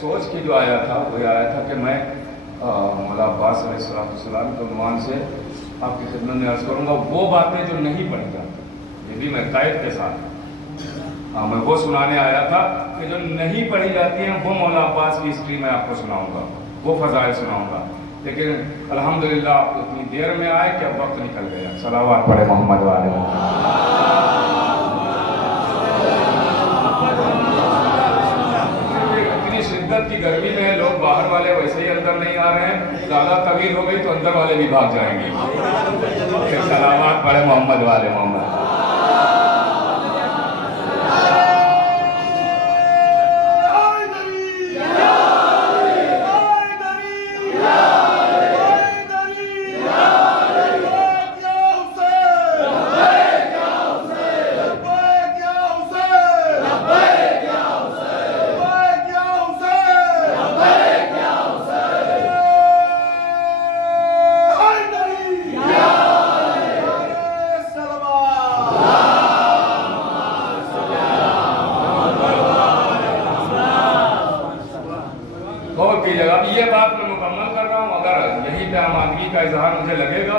سوچ کی جو آیا تھا وہ آیا تھا کہ میں مولا عباس علیہ السلام کے عنوان سے آپ کی خدمت میں عرض کروں گا وہ باتیں جو نہیں پڑھی جاتی، یہ بھی میں قائد کے ساتھ میں وہ سنانے آیا تھا کہ جو نہیں پڑھی جاتی ہیں وہ مولا عباس کی ہسٹری میں آپ کو سناؤں گا، وہ فضائل سناؤں گا، لیکن الحمدللہ آپ اتنی دیر میں آئے کہ اب وقت نکل گیا۔ صلوات پڑھے محمد والے۔ شدت کی گرمی میں لوگ باہر والے ویسے ہی اندر نہیں آ رہے ہیں، زیادہ طویل ہو گئی تو اندر والے بھی بھاگ جائیں گے۔ سلامات پڑھے محمد والے محمد۔ اب یہ بات میں مکمل کر رہا ہوں، اگر یہیں پہ عام آدمی کا اظہار مجھے لگے گا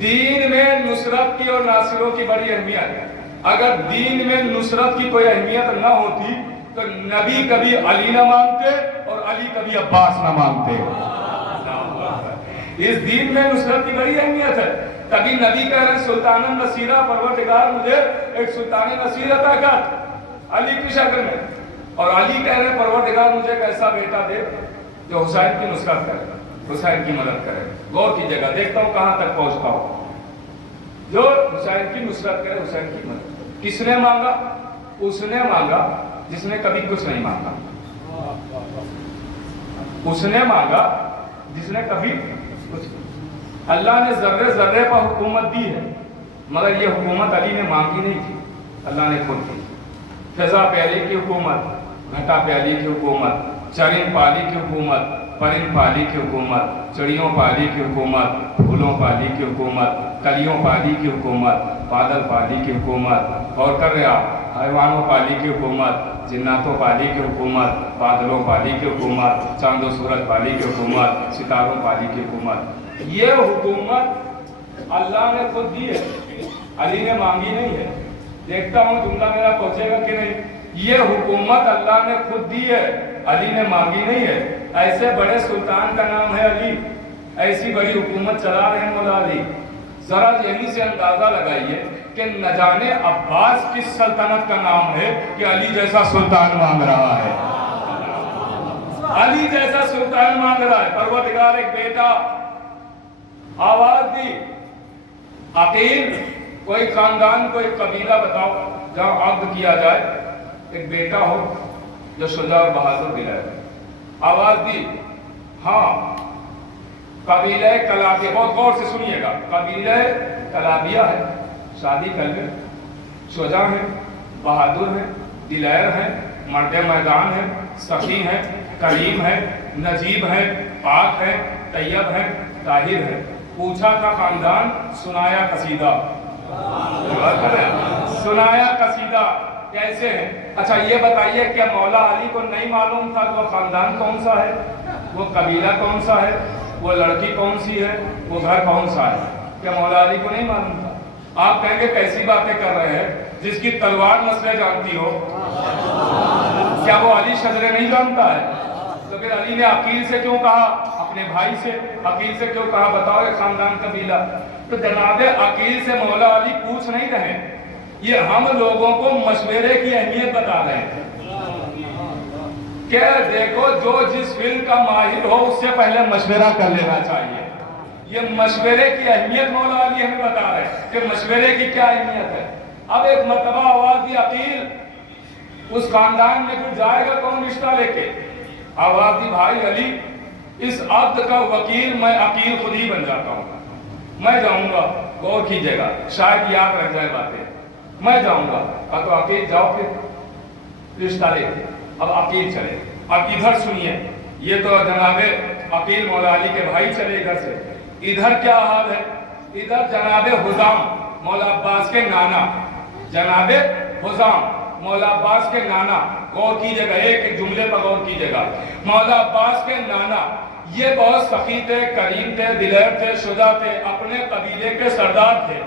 دین میں نصرت کی اور ناصروں کی بڑی اہمیت ہے. اگر دین میں نصرت کی کوئی اہمیت نہ ہوتی تو نبی کبھی علی نہ مانگتے اور علی کبھی عباس نہ مانگتے. اس دین میں نصرت کی بڑی اہمیت ہے. تبھی نبی کہہ رہے ہیں سلطان النصیرہ پروردگار مجھے ایک سلطان نصیر عطا کر علی کی شکل میں. اور علی کہہ رہے ہیں پروردگار مجھے ایک ایسا بیٹا دے جو حسین کی نصرت کرے, حسین کی مدد کرے. غور کیجیے گا, دیکھتا ہوں کہاں تک پہنچتا ہوں. جو حسین کی نصرت کرے, حسین کی مدد. کس نے مانگا؟ اس نے مانگا جس نے کبھی کچھ نہیں مانگا. اس نے مانگا جس نے کبھی کچھ. اللہ نے ذرے ذرے پر حکومت دی ہے, مگر یہ حکومت علی نے مانگی نہیں تھی, اللہ نے خود دی. فضا پہ علی کی حکومت, گھٹا پہ علی کی حکومت, چرن پالی کی حکومت, پرند پالی کی حکومت, چڑیوں پالی کی حکومت, پھولوں پالی کی حکومت, کلیوں پالی کی حکومت, بادل پالی کی حکومت, اور کر رہا حیوانوں پالی کی حکومت, جناتوں پالی کی حکومت, بادلوں پالی کی حکومت, چاند و سورج پالی کی حکومت, ستاروں پالی کی حکومت. یہ حکومت اللہ نے خود دی ہے, علی نے مانگی نہیں ہے. دیکھتا ہوں جملہ میرا پہنچے گا کہ نہیں. یہ حکومت اللہ نے خود دی ہے, علی نے مانگی نہیں ہے. ایسے بڑے سلطان کا نام ہے علی, ایسی بڑی حکومت چلا رہے ہیں مولا علی. ذرا یہیں سے اندازہ لگائیے کہ نہ جانے عباس کس سلطنت کا نام ہے کہ علی جیسا سلطان مانگ رہا ہے. علی جیسا سلطان مانگ رہا ہے. پروردگار ایک بیٹا آواز دی. عقیل, کوئی خاندان, کوئی قبیلہ بتاؤ جہاں عقد کیا جائے, ایک بیٹا ہو جو شجاع اور بہادر دل ہے. آواز دی. ہاں, قبیلہ کلابیہ. بہت غور سے سنیے گا. قبیلہ کلابیہ ہے, شادی کر لیں, شجاع ہیں, بہادر ہیں, دلیر ہیں, مرد میدان ہیں, سخی ہیں, کریم ہیں, نجیب ہیں, پاک ہیں, طیب ہیں, طاہر ہیں. پوچھا تھا خاندان, سنایا قصیدہ. سنایا قصیدہ کیسے ہیں؟ اچھا یہ بتائیے کہ مولا علی کو نہیں معلوم تھا کہ وہ خاندان کون سا ہے, وہ قبیلہ کون سا ہے, وہ لڑکی کون سی ہے, وہ گھر کون سا ہے؟ کیا مولا علی کو نہیں معلوم تھا؟ آپ کہیں گے کیسی باتیں کر رہے ہیں, جس کی تلوار نسلیں جانتی ہو, کیا وہ علی شجرے نہیں جانتا ہے؟ تو پھر علی نے عقیل سے کیوں کہا, اپنے بھائی سے عقیل سے کیوں کہا, بتاؤ ایک خاندان قبیلہ. تو جناب عقیل سے مولا علی پوچھ نہیں رہے, یہ ہم لوگوں کو مشورے کی اہمیت بتا رہے ہیں کہ دیکھو جو جس فیلڈ کا ماہر ہو اس سے پہلے مشورہ کر لینا چاہیے. یہ مشورے کی اہمیت مولا علی ہمیں بتا رہے ہیں کہ مشورے کی کیا اہمیت ہے. اب ایک مرتبہ آواز دی عقیل, اس خاندان میں پھر جائے گا کون رشتہ لے کے؟ آواز دی بھائی علی, اس عقد کا وکیل میں عقیل خود ہی بن جاتا ہوں, میں جاؤں گا. غور کیجیے گا, شاید یاد رکھ جائے باتیں. میں جاؤں گا. کہا تو عقیل جاؤ پھر رشتہ لے کے. اب عقیل چلے. اب ادھر سنیے, یہ تو جناب عقیل مولا علی کے بھائی چلے ادھر سے. ادھر کیا حال ہے؟ ادھر جناب حزام مولا عباس کے نانا, جناب حزام مولا عباس کے نانا. غور کیجیے گا, ایک جملے پر غور کیجیے گا. مولا عباس کے نانا یہ بہت سخی تھے, کریم تھے, دلیر تھے, شجاع تھے, اپنے قبیلے کے سردار تھے.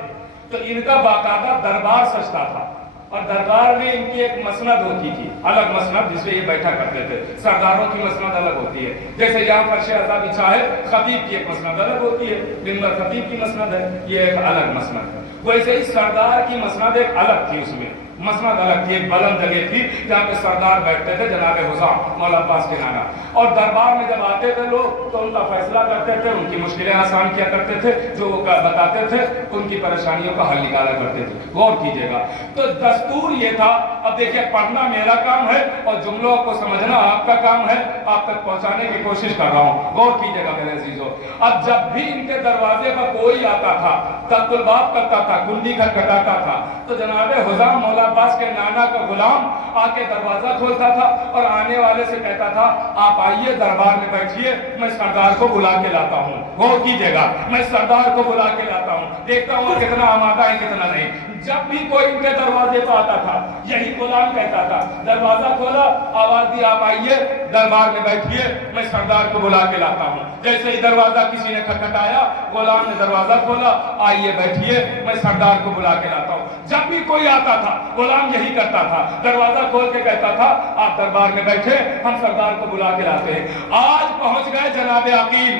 تو ان کا باقاعدہ دربار سجتا تھا, اور دربار میں ان کی ایک مسند ہوتی تھی, الگ مسند جس پہ یہ بیٹھا کرتے تھے. سرداروں کی مسند الگ ہوتی ہے, جیسے یہاں فرش عطا بچھا ہے, خطیب کی ایک مسند الگ ہوتی ہے, منبر خطیب کی مسند ہے, یہ ایک الگ مسند ہے. ویسے ہی سردار کی مسند ایک الگ تھی, اس میں مسند الگ تھی, ایک بلند جگہ تھی جہاں پہ سردار بیٹھتے تھے, جناب حزام مولا عباس کے نانا. اور دربار میں جب آتے تھے لوگ تو ان کا فیصلہ کرتے تھے, ان کی مشکلیں آسان کیا کرتے تھے, جو وہ بتاتے تھے ان کی پریشانیوں کا حل نکالا کرتے تھے. غور کیجیے گا. تو دستور یہ تھا. اب دیکھیے, پڑھنا میرا کام ہے اور جملوں کو سمجھنا آپ کا کام ہے, آپ تک پہنچانے کی کوشش کر رہا ہوں. غور کیجیے گا میرے عزیزوں. اب جب بھی ان کے دروازے پر کوئی آتا تھا, تلق الباب کرتا تھا, کنڈی کھٹکھٹاتا تھا, تو جناب حزام مولا عباس کے نانا کا غلام آ کے دروازہ کھولتا تھا اور آنے والے سے کہتا تھا آپ آئیے دربار میں بیٹھیے، میں سردار کو بلا کے لاتا ہوں، غور کیجیے گا، میں سردار کو بلا کے لاتا ہوں، دیکھتا ہوں کتنا آمادہ ہے کتنا نہیں۔ جب بھی کوئی ان کے دروازے پہ آتا تھا یہی غلام کہتا تھا، دروازہ کھولا، آواز دی آپ آئیے دربار میں بیٹھیے، میں سردار کو بلا کے لاتا ہوں۔ جیسے ہی دروازہ کسی نے کھٹکھٹایا، غلام نے دروازہ کھولا، آئیے بیٹھیے، میں سردار کو بلا کے لاتا ہوں۔ جب بھی کوئی آتا تھا غلام یہی کرتا تھا، دروازہ کھول کے کہتا تھا آپ دربار میں بیٹھے، ہم سردار کو بلا کے لاتے ہیں۔ آج پہنچ گئے جناب عقیل،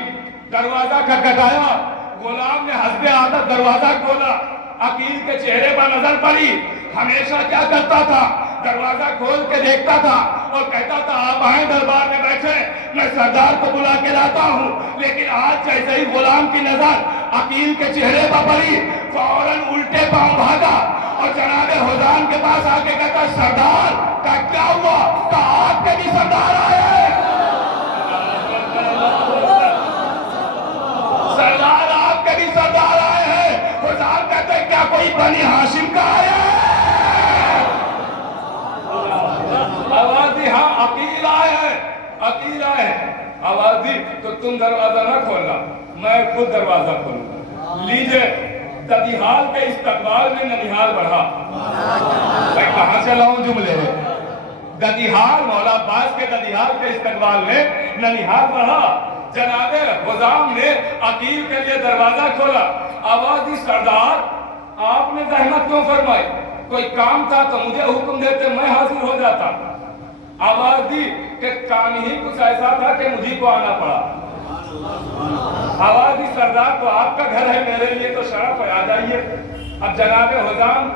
دروازہ کھٹکھٹایا، غلام نے حسب عادت دروازہ کھولا، عقیل کے چہرے پر نظر پڑی، ہمیشہ کیا کرتا تھا، دروازہ کھول کے دیکھتا تھا اور کہتا تھا آپ آئیں دربار میں بیٹھے، میں سردار کو بلا کے لاتا ہوں۔ لیکن آج جیسے ہی غلام کی نظر عقیل کے چہرے پر پڑی، فوراً الٹے پاؤں بھاگا اور جناب حزام کے پاس آ کے کہتا سردار کا کیا ہوا، کہ آپ کے بھی سردار آئے ہیں، سردار آپ کے بھی سردار آئے ہیں۔ حزام کہتے ہیں کیا کوئی بنی ہاشم کا آیا ہے؟ آواز دی ہاں عقیل آئے ہیں، عقیل آئے ہیں۔ آواز دی تو تم دروازہ نہ کھولنا، میں خود دروازہ کھولوں۔ لیجئے ددیحال کے استقبال میں ننیحال بڑھا۔ میں کہاں سے لاؤں جملے ہیں؟ ددیحال، مولا عباس کے ددیحال کے استقبال میں ننیحال بڑھا۔ جناب حزام نے عقیل کے لیے دروازہ کھولا۔ آواز دی سردار آپ نے زحمت کیوں فرمائی؟ کوئی کام تھا تو مجھے حکم دیتے، میں حاضر ہو جاتا۔ آواز دی کہ کام ہی کچھ ایسا تھا کہ مجھے کو آنا پڑا۔ آواز دی سردار تو آپ کا گھر ہے، میرے لیے تو شرف ہے، آ جائیے۔ اب جناب حزام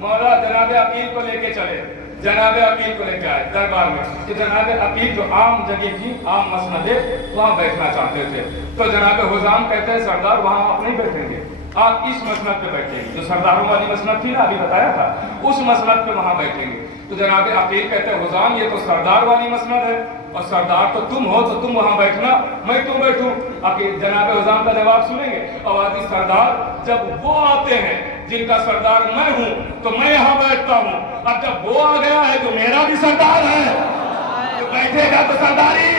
مولا جناب عقیل کو لے کے چلے، جناب عقیل کو لے کے آئے دربار میں کہ جناب عقیل جو عام جگہ تھی، عام مسند ہے، وہاں بیٹھنا چاہتے تھے۔ تو جناب حزام کہتے ہیں سردار وہاں آپ نہیں بیٹھیں گے، آپ اس مسند پہ بیٹھیں گے، جو سرداروں والی مسند تھی نا ابھی بتایا تھا، اس مسند پہ وہاں بیٹھیں گے۔ تو جناب عقیل کہتے ہیں حزام یہ تو سردار والی مسند ہے اور سردار تو تم ہو، تو تم وہاں بیٹھنا، میں کیوں بیٹھوں؟ عقیل جناب حزام کا جواب سنیں گے، آوازی سردار جب وہ آتے ہیں جن کا سردار میں ہوں تو میں یہاں بیٹھتا ہوں، اب جب وہ آ گیا ہے تو میرا بھی سردار ہے تو بیٹھے گا تو سرداری۔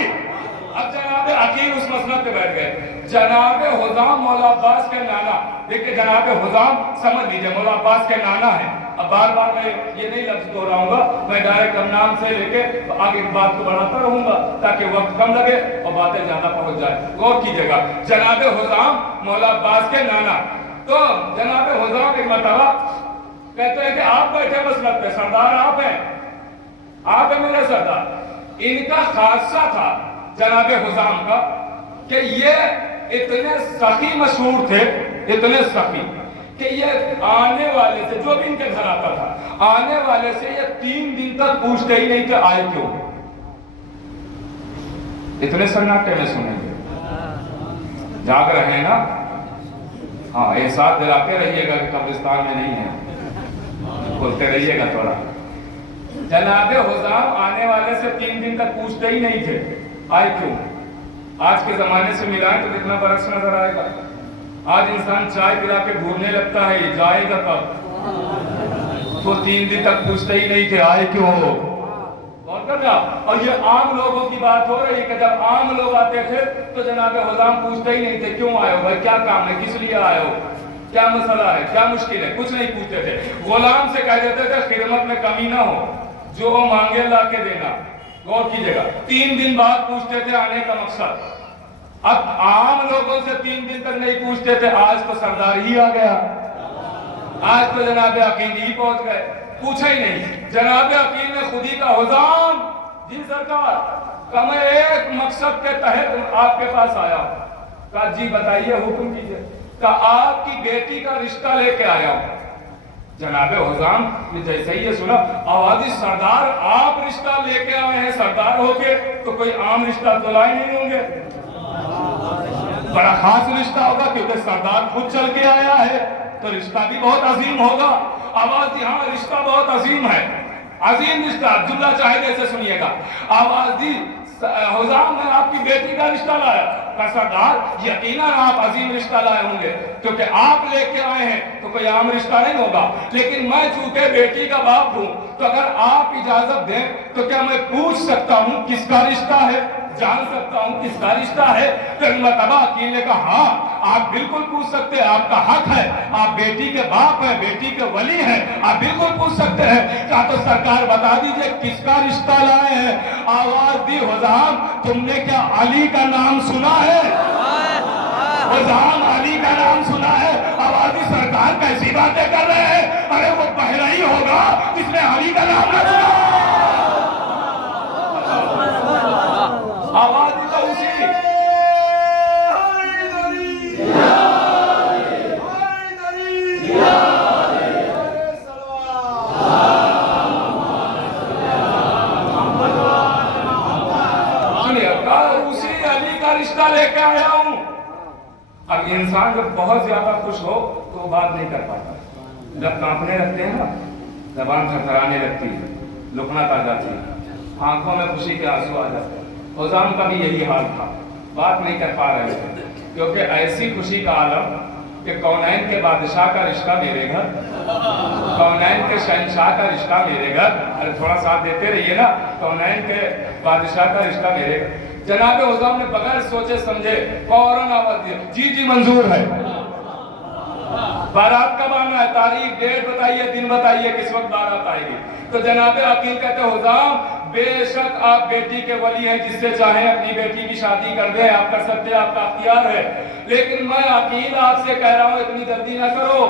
اب جناب عقیل اس مسند پہ بیٹھ گئے۔ جناب حزام مولا عباس کے نانا، دیکھیں جناب حزام سمجھ لیجئے مولا عباس کے نانا ہیں۔ اب بار بار میں یہ نہیں لفظ دہراؤں گا، میں ڈائریکٹ کم نام سے لے کے آگے بات کو بڑھاتا رہوں گا تاکہ وقت کم لگے اور باتیں زیادہ پہنچ جائے۔ غور کیجئے گا، جناب حزام مولا عباس کے نانا۔ تو جناب حزام ایک مرتبہ کہتے ہیں کہ آپ بیٹھے مسند پہ، سردار آپ ہیں، آپ ہیں میرے سردار۔ ان کا خاصہ تھا جناب حزام کا کہ یہ اتنے سخی مشہور تھے، اتنے سخی کہ یہ آنے والے سے، جو بھی ان کے گھر آتا تھا، آنے والے سے یہ 3 دن تک پوچھتے ہی نہیں کہ آئے کیوں۔ اتنے سناٹے میں سنیں گے، جاگ رہے ہیں نا؟ ہاں احساس دلاتے رہیے گا کہ قبرستان میں نہیں ہے، کھولتے رہیے گا تھوڑا۔ جناب حزام آنے والے سے 3 دن تک پوچھتے ہی نہیں تھے آئے کیوں۔ آج کے زمانے سے ملائیں تو کتنا برعکس نظر آئے گا۔ آج انسان چائے پلا کے ڈھونڈنے لگتا ہے یہ جائے گا کب، تو 3 دن تک پوچھتے ہی نہیں تھے آئے کیوں ہو۔ اور یہ عام لوگوں کی بات ہو رہی ہے کہ جب عام لوگ آتے تھے تو جناب حزام پوچھتے ہی نہیں تھے کیوں آئے ہو بھائی، کیا کام ہے، کس لیے آئے ہو، کیا مسئلہ ہے، کیا مشکل ہے، کچھ نہیں پوچھتے تھے۔ غلام سے کہہ دیتے تھے خدمت میں کمی نہ ہو، جو مانگے لا کے دینا۔ غور کیجئے گا، 3 دن بعد پوچھتے تھے آنے کا مقصد۔ اب عام لوگوں سے 3 دن تک نہیں پوچھتے تھے، آج تو سردار ہی آ گیا، آج تو جناب عقیل ہی پہنچ گئے، پوچھا ہی نہیں۔ جناب عقیل نے خود ہی کا حزام جی سرکار کہ میں ایک مقصد کے تحت آپ کے پاس آیا ہوں۔ کہا جی بتائیے، حکم کیجئے۔ کہا آپ کی بیٹی کا رشتہ لے کے آیا ہوں۔ جناب حزام نے جیسے ہی یہ سنا، آوازی سردار آپ رشتہ لے کے آئے ہیں، سردار ہو کے تو کوئی عام رشتہ تو لائے نہیں ہوں گے، بڑا خاص رشتہ ہوگا کیونکہ سردار خود چل کے آیا ہے تو رشتہ بھی بہت عظیم ہوگا۔ آواز ہاں رشتہ بہت عظیم ہے، عظیم رشتہ، جملہ چاہے جیسے سنیے گا۔ آواز دی حزام نے آپ کی بیٹی کا رشتہ لایا۔ کا سردار یقیناً آپ عظیم رشتہ لائے ہوں گے، کیونکہ آپ لے کے آئے ہیں تو کوئی عام رشتہ نہیں ہوگا، لیکن میں چونکہ بیٹی کا باپ ہوں تو اگر آپ اجازت دیں تو کیا میں پوچھ سکتا ہوں کس کا رشتہ ہے، جان سکتا ہوں کس کا رشتہ ہے؟ پھر مرتبہ وکیل نے کہا ہاں آپ بالکل پوچھ سکتے ہیں، آپ کا حق ہے، آپ بیٹی کے باپ ہیں، بیٹی کے ولی ہیں، آپ بالکل پوچھ سکتے ہیں۔ کہا تو سرکار بتا دیجئے کس کا رشتہ لائے ہیں؟ آواز دی حزام تم نے کیا علی کا نام سنا ہے؟ حزام علی کا نام سنا ہے؟ آواز دی سرکار کیسی باتیں کر رہے ہیں؟ ارے وہ بہرہ ہی ہوگا جس نے علی کا نام نہ سنا۔ آواز دی تو اسی علی کا رشتہ لے کے آیا ہوں۔ اب انسان جب بہت زیادہ خوش ہو تو وہ بات نہیں کر پاتا، جب کانپنے لگتے ہیں نا زبان تھرتھرانے لگتی ہے، لکنت آ جاتی ہے، آنکھوں میں خوشی کے آنسو آ جاتے ہیں۔ حزام کا بھی یہی حال تھا، بات نہیں کر پا رہے تھے، کیونکہ ایسی خوشی کا عالم کہ کونین کے بادشاہ کا رشتہ میرے گھر، کونین کے شہنشاہ کا رشتہ میرے گھر، ارے تھوڑا ساتھ دیتے رہیے نا، کونین کے بادشاہ کا رشتہ میرے گھر۔ جناب حزام نے بغیر سوچے سمجھے فوراً آواز دی، جی جی منظور ہے۔ بارات کب آنا ہے؟ تاریخ ڈیٹ بتائیے، دن بتائیے کس وقت بارات آئے گی۔ تو جناب عقیل کہتے حزام بے شک آپ بیٹی کے ولی ہیں، جس سے چاہیں اپنی بیٹی کی شادی کر دیں، آپ کر سکتے ہیں، آپ کا اختیار ہے، لیکن میں عقیل آپ سے کہہ رہا ہوں اتنی جلدی نہ کرو،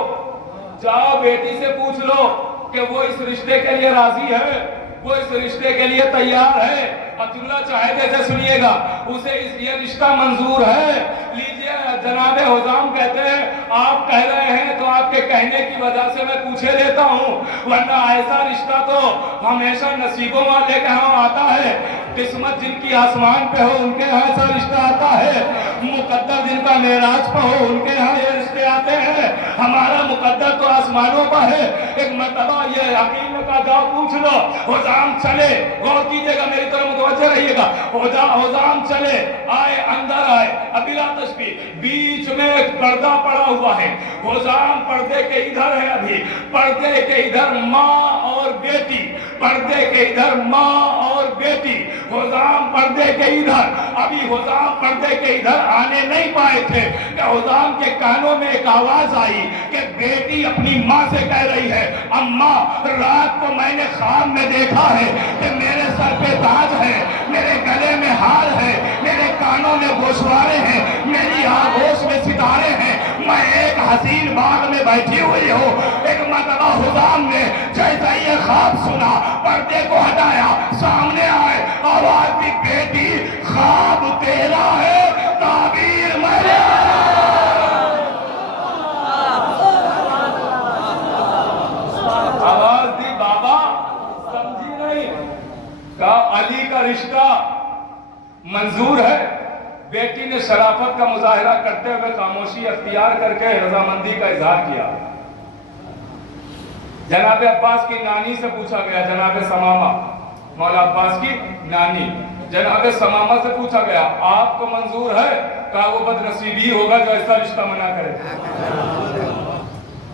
جاؤ بیٹی سے پوچھ لو کہ وہ اس رشتے کے لیے راضی ہے، وہ اس رشتے کے لیے تیار ہے۔ اب جملہ چاہے جیسے سنیے گا، اسے یہ رشتہ منظور ہے۔ لیجئے جناب حزام کہتے ہیں آپ کہہ رہے ہیں تو آپ کے کہنے کی وجہ سے میں پوچھے لیتا ہوں، ورنہ ایسا رشتہ تو ہمیشہ نصیبوں والے کے ہاں آتا ہے، قسمت جن کی آسمان پہ ہو ان کے ہاں ایسا رشتہ آتا ہے، مقدر جن کا معراج پہ ہو ان کے ہاں یہ رشتے آتے ہیں، ہمارا مقدر تو آسمانوں پہ ہے۔ ایک مرتبہ یہ عقیل نے کہا جاؤ پوچھ لو۔ حزام چلے، غور کیجئے گا میری طرف متوجہ رہیے گا، حزام چلے، آئے اندر آئے، ابلا تشبیہ بیچ میں ایک پردہ پڑا ہوا ہے، حزام پردے کے ادھر ہے، ابھی پردے کے ادھر ماں اور بیٹی، پردے کے ادھر ماں اور بیٹی، حزام پردے کے ادھر، ابھی حزام پردے کے ادھر آنے نہیں پائے تھے کہ حزام کے کانوں میں ایک آواز آئی کہ بیٹی اپنی ماں سے کہہ رہی ہے اماں رات کو میں نے خواب میں دیکھا ہے کہ میرے سر پہ تاج ہے، میرے گلے میں ہار ہے، میرے کانوں میں گوشوارے ہیں، میری آغوش میں ستارے ہیں، میں ایک حسین باغ میں بیٹھی ہوئی ہوں۔ ایک مرتبہ حزام نے جیسا یہ خواب سنا پردے کو ہٹایا، سامنے آئے، آواز دی بیٹی خواب تیرا ہے تعبیر میرے۔ آواز دی بابا سمجھی نہیں، کہا علی کا رشتہ منظور ہے۔ بیٹی نے شرافت کا مظاہرہ کرتے ہوئے خاموشی اختیار کر کے رضامندی کا اظہار کیا۔ جناب عباس کی نانی سے پوچھا گیا، جناب سمامہ مولا عباس کی نانی، جناب سمامہ سے پوچھا گیا آپ کو منظور ہے؟ کہا وہ بد نصیبی ہوگا جو ایسا رشتہ منع کرے،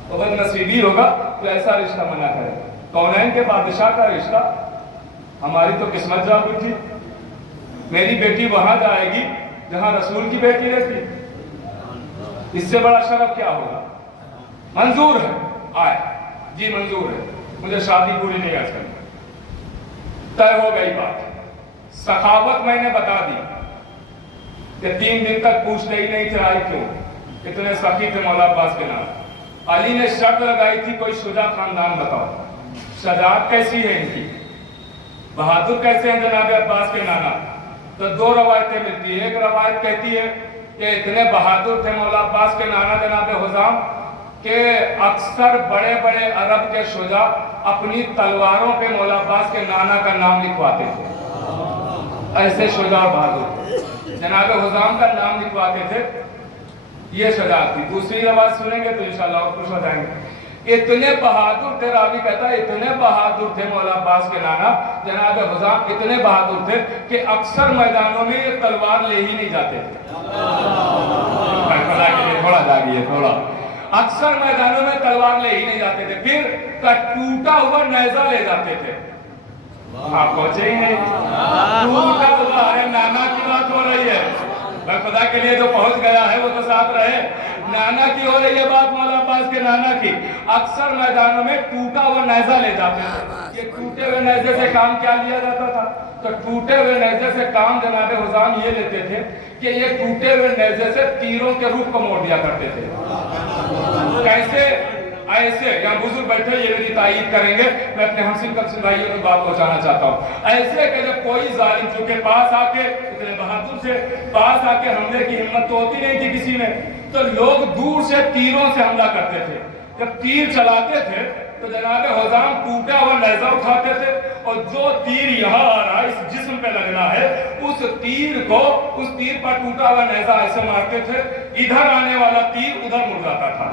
وہ بد نصیبی ہوگا جو ایسا رشتہ منع کرے۔ کونین کے بادشاہ کا رشتہ، ہماری تو قسمت جا ہوئی تھی، میری بیٹی وہاں جائے گی جہاں رسول کی بیٹی رہتی، اس سے بڑا شرف کیا ہوگا؟ منظور ہے، آئے جی منظور ہے، مجھے شادی پوری نہیں آج کرنی، طے ہو گئی بات۔ سخاوت میں نے بتا دی کہ 3 دن تک پوچھتے ہی نہیں چڑھائی کیوں، اتنے سخی تھے مولا عباس کے نام۔ علی نے شرط لگائی تھی کوئی شجاع خاندان بتاؤ، شجاعت کیسی ہے ان کی، بہادر کیسے ہیں جناب عباس کے نانا؟ تو 2 روایتیں ملتی ہیں، ایک روایت کہتی ہے کہ اتنے بہادر تھے مولا عباس کے نانا جناب حزام کہ اکثر بڑے بڑے عرب کے شجاع اپنی تلواروں پہ مولا عباس کے نانا کا نام لکھواتے تھے، ایسے شجاع بہادر جناب حزام کا نام لکھواتے تھے، یہ شجاعت تھی۔ دوسری روایت سنیں گے تو انشاءاللہ اور خوش ہو جائیں گے۔ اتنے بہادر تھے، راوی کہتا ہے اتنے بہادر تھے مولا عباس کے نانا جناب حزام، اتنے بہادر تھے کہ اکثر میدانوں میں یہ تلوار لے ہی نہیں جاتے تھے۔ تھوڑا جاگیے تھوڑا، اکثر میدانوں میں تلوار لے ہی نہیں جاتے تھے، پھر ٹوٹا ہوا نیزہ لے جاتے تھے۔ آپ پہنچے ہی نہیں، ٹوٹا ہوا ہے، نانا کی بات ہو رہی ہے، میں خدا کے لیے جو پہنچ گیا ہے وہ تو ساتھ رہے، نانا کی ہو رہی ہے بات، مولا عباس کے نانا کی۔ اکثر میدانوں میں ٹوٹا ہوا نیزہ لے جاتے تھے۔ یہ ٹوٹے ہوئے نیزے سے کام کیا لیا جاتا تھا؟ تو ٹوٹے ہوئے نیزے سے کام جناب حزام یہ لیتے تھے کہ یہ ٹوٹے ہوئے نیزے سے تیروں کے رخ کو موڑ دیا کرتے تھے۔ کیسے؟ ایسے، یہاں بزرگ بیٹھے یہ میری تائید کریں گے، میں اپنے ہمسن کمسن بھائیوں کو بات پہنچانا چاہتا ہوں۔ ایسے کہ جب کوئی ظالم چونکہ پاس آ کے اتنے بہادر سے پاس آ کے حملے کی ہمت تو ہوتی نہیں تھی کسی میں، تو لوگ دور سے تیروں سے حملہ کرتے تھے۔ جب تیر چلاتے تھے تو جناب حزام ٹوٹا ہوا نیزہ اٹھاتے تھے اور جو تیر یہاں آ رہا ہے اس جسم پہ لگنا ہے، اس تیر پر ٹوٹا ہوا نیزہ ایسے مارتے تھے، ادھر آنے والا تیر ادھر مڑ جاتا تھا۔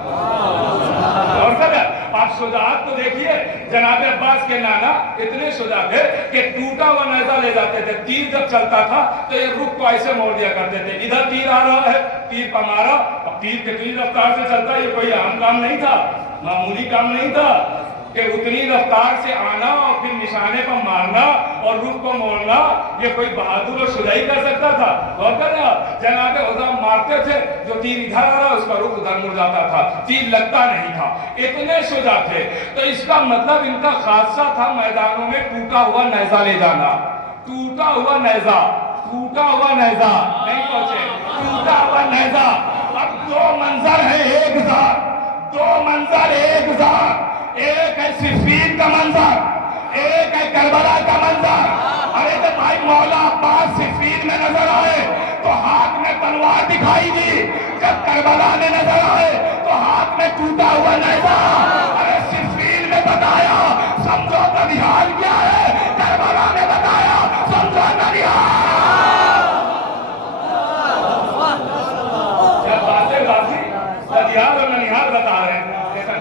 اور سب آپ شجاعت کو دیکھیے، جناب عباس کے نانا اتنے شجاع تھے کہ ٹوٹا ہوا نیزہ لے جاتے تھے، تیر جب چلتا تھا تو یہ رخ کو ایسے موڑ دیا کرتے تھے، ادھر تیر آ رہا ہے، تیر پر مارا، اب تیر کتنی رفتار سے چلتا، یہ کوئی عام کام نہیں تھا، معمولی کام نہیں تھا کہ اتنی رفتار سے آنا اور پھر نشانے پر مارنا اور رخ کو موڑنا، یہ کوئی بہادر اور شجاعی کر سکتا تھا؟ غور کرنا، جناب حزام مارتے تھے، جو تیر ادھر آ رہا اس کا رخ ادھر مڑ جاتا تھا، تیر لگتا نہیں تھا، اتنے شجاع تھے۔ تو اس کا مطلب ان کا خاصہ تھا میدانوں میں ٹوٹا ہوا نیزہ لے جانا۔ ٹوٹا ہوا نیزہ نہیں پہنچے، ٹوٹا ہوا نیزہ۔ اب دو منظر ہے ایک ذات، دو منظر ایک ذات، ایک ہے صفین کا منظر، ایک ہے کربلا کا منظر۔ ارے تو بھائی مولا عباس صفین میں نظر آئے تو ہاتھ میں تلوار دکھائی دی، جب کربلا میں نظر آئے تو ہاتھ میں ٹوٹا ہوا نیزہ۔ ارے صفین میں بتایا سمجھو ددیال کیا ہے، کربلا میں بتایا سمجھو ددیال۔ جب باتیں غازی ددیال اور ننیال بتا رہے ہیں،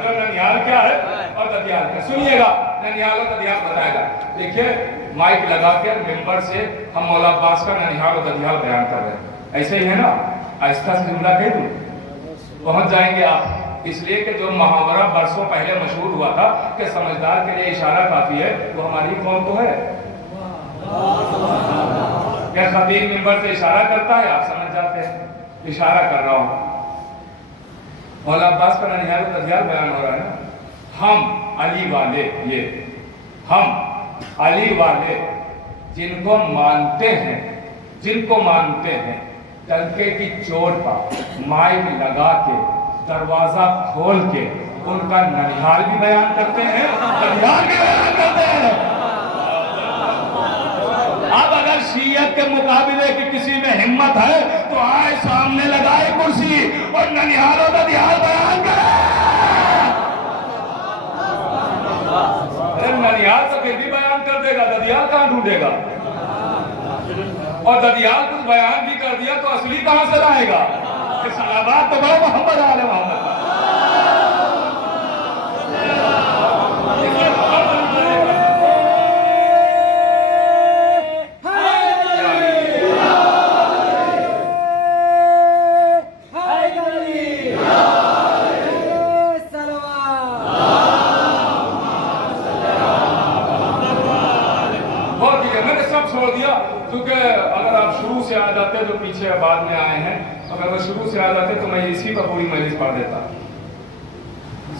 ننیال کیا ہے اور ددیال کیا، سنیے گا، ننیال اور ددیال بتائے گا۔ دیکھیے مائک لگا کے ممبر سے ہم مولا عباس کا ننیال اور ددیال بیان کر رہے ہیں، ایسے ہی ہے نا، آہستہ سے جملہ کہہ دوں پہنچ جائیں گے آپ، اس لیے کہ جو محاورہ برسوں پہلے مشہور ہوا تھا کہ سمجھدار کے لیے اشارہ کافی ہے، وہ ہماری قوم تو ہے۔ کیا خطیب ممبر سے اشارہ کرتا ہے، آپ سمجھ جاتے ہیں اشارہ کر رہا ہوں۔ مولا عباس کا ننیال و ددیال بیان ہو رہا ہے نا، ہم علی والے، یہ ہم علی والے جن کو مانتے ہیں ڈنکے کی چوٹ پر مائک لگا کے دروازہ کھول کے ان کا ننیال بھی بیان کرتے ہیں، ددیال بھی بیان کرتے ہیں۔ اب اگر شیعت کے مقابلے کی کسی میں ہمت ہے تو آئے سامنے لگائے کرسی اور ننیال و ددیال بیان کرے۔ ننیال تو پھر بھی بیان کر دے گا، ددیال کہاں ڈھونڈے گا؟ اور ددیال کچھ بیان بھی کر دیا تو اصلی کہاں سے لائے گا؟ صلوات تو بڑا محمد آل محمد۔ جو پیچھے بعد میں آئے ہیں، اگر وہ شروع سے آ جاتے تو میں اسی پر پوری مجلس پڑھ دیتا،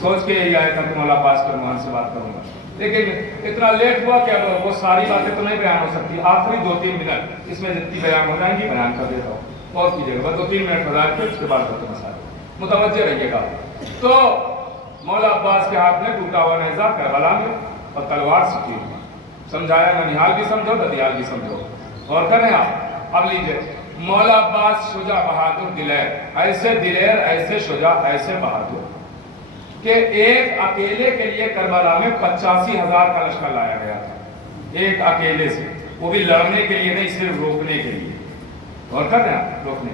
سوچ کے یہی آیا تھا کہ مولا عباس کے عنوان سے بات کروں گا، لیکن اتنا لیٹ ہوا کہ اب وہ ساری باتیں تو نہیں بیان ہو سکتی، آخری 2-3 منٹ اس میں جتنی بیان ہو جائیں گی بیان کر دیتا ہوں، اور کیجیے گا، بس 2-3 منٹ بتا کے اس کے بعد ختم مسائل، متوجہ رہیے گا۔ تو مولا عباس کے ہاتھ میں ٹوٹا ہوا نیزہ کربلا میں اور تلوار صفین میں، سمجھایا ننیال بھی سمجھو ددیال بھی سمجھو، غور کریں آپ۔ اب لیجیے، مولا عباس شجاع بہادر دلیر، ایسے دلیر، ایسے شجاع، ایسے بہادر کہ ایک اکیلے کے لیے کربلا میں 85,000 کا لشکر لایا گیا تھا، ایک اکیلے سے، وہ بھی لڑنے کے لیے نہیں، صرف روکنے کے لیے، اور کر رہے ہیں روکنے،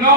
9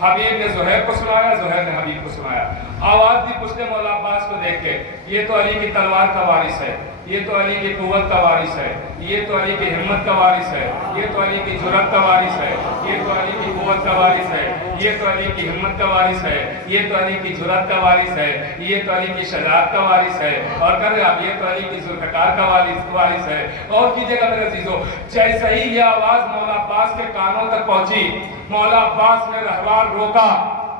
حبیب نے زہیر کو سنایا، زہیر نے حبیب کو سنایا۔ آواز دی پوچھتے مولا عباس کو دیکھ کے، یہ تو علی کی تلوار کا وارث ہے، یہ تو علی کی قوت کا وارث ہے، یہ تو علی کی ہمت کا وارث ہے، یہ تو علی کی جرأت کا وارث ہے، یہ تو علی کی قوت کا وارث ہے، یہ تو علی کی ہمت کا وارث ہے، یہ تو علی کی جرأت کا وارث ہے، یہ تو علی کی شجاعت کا وارث ہے، اور کر رہے آپ یہ تو علی کی ذوالفقار کا وارث ہے۔ اور کیجیے گا میرے عزیزو، جیسے ہی یہ آواز مولا عباس کے کانوں تک پہنچی، مولا عباس نے رہوار روکا،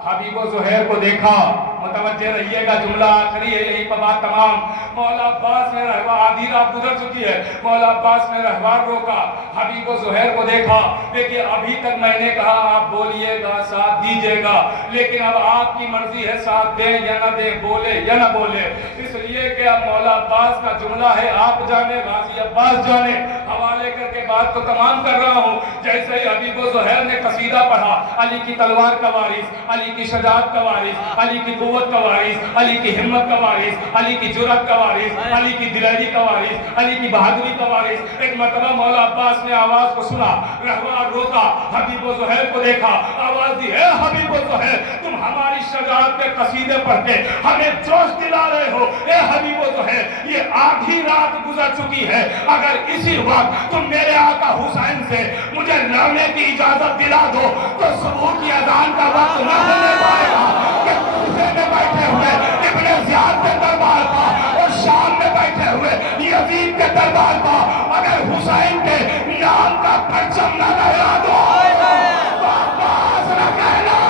حبیب و زہیر کو دیکھا۔ متوجہ رہیے گا، جملہ آخری ہے، یہی پر بات تمام۔ مولا عباس نے رہوار، آدھی رات گزر چکی ہے، مولا عباس نے رہوار روکا، حبیب و زہیر کو دیکھا۔ دیکھیے ابھی تک میں نے کہا آپ بولیے گا، ساتھ دیجیے گا، لیکن اب آپ کی مرضی ہے ساتھ دیں یا نہ دیں، بولے یا نہ بولے۔ اس لیے کہ اب مولا عباس کا جملہ ہے، آپ جانے، غازی عباس جانے، حوالے کر کے بات کو تمام کر رہا ہوں۔ جیسے ہی حبیب و زہیر نے قصیدہ پڑھا، علی کی تلوار کا وارث، علی کی شجاعت کا وارث، علی کی قوت کا وارث، علی کی ہمت کا وارث، علی کی جرأت کا وارث، علی کی دلیری کا وارث، علی کی بہادری کا وارث۔ ایک مرتبہ مولا عباس نے آواز کو سنا، رہوار روکا، حبیب و زہیر کو دیکھا، آواز دی، اے حبیب و زہیر، تم ہماری شجاعت کے قصیدے پڑھ کے ہمیں جوش دلا رہے ہو۔ اے حبیب و زہیر، یہ آدھی رات گزر چکی ہے، اگر اسی وقت تم میرے آقا حسین سے مجھے لڑنے کی اجازت دلا دو تو صبح کی اذان کا وقت نہ ہونے پائے گا کہ کوفے میں بیٹھے ہوئے ابن زیاد کے دربار پر اور شام میں بیٹھے ہوئے یزید کے دربار پر اگر حسین کے نام کا پرچم نہ لہرا دو تو عباس نہ کہنا۔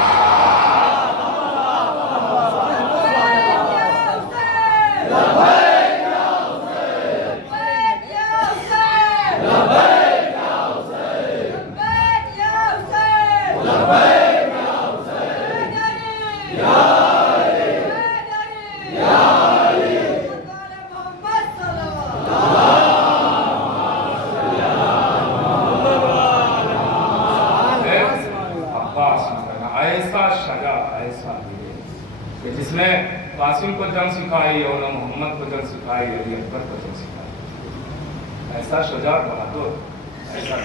جس نے قاسم کو جنگ سکھائی اور محمد کو جنگ سکھائی، علی اکبر کو جنگ سکھائی، ایسا شجاع بہادر، ایسا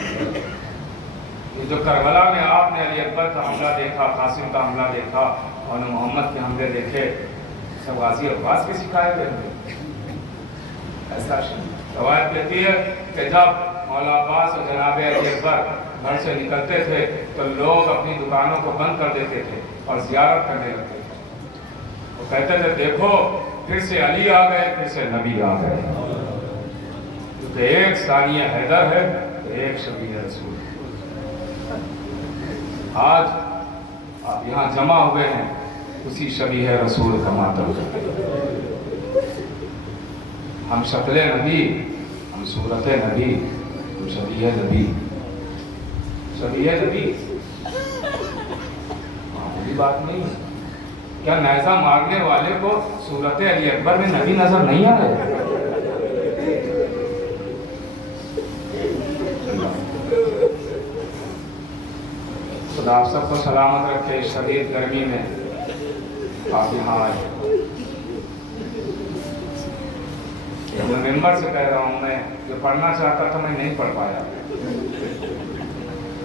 یہ جو کربلا میں آپ نے علی اکبر کا حملہ دیکھا، قاسم کا حملہ دیکھا اور محمد کے حملے دیکھے، سب غازی عباس کے سکھائے ہوئے ہیں۔ ایسا روایت کہتی ہے کہ جب مولا عباس اور جناب علی اکبر گھر سے نکلتے تھے تو لوگ اپنی دکانوں کو بند کر دیتے تھے اور زیارت کرنے لگتے تھے۔ وہ کہتے تھے دیکھو پھر سے علی آ گئے، پھر سے نبی آ گئے، کیونکہ ایک ثانیہ حیدر ہے تو ایک شبیہ رسول۔ آج آپ یہاں جمع ہوئے ہیں اسی شبیہ رسول کا ماتم، ہم شکل نبی، ہم صورت نبی، ہم شبیہ نبی، شبیہ نبی معمولی بات نہیں ہے۔ کیا نیزہ مارنے والے کو صورت علی اکبر میں نبی نظر نہیں آ رہے؟ خدا آپ سب کو سلامت رکھے، شدید گرمی میں آپ یہاں آئے۔ میں ممبر سے کہہ رہا ہوں، میں جو پڑھنا چاہتا تھا میں نہیں پڑھ پایا،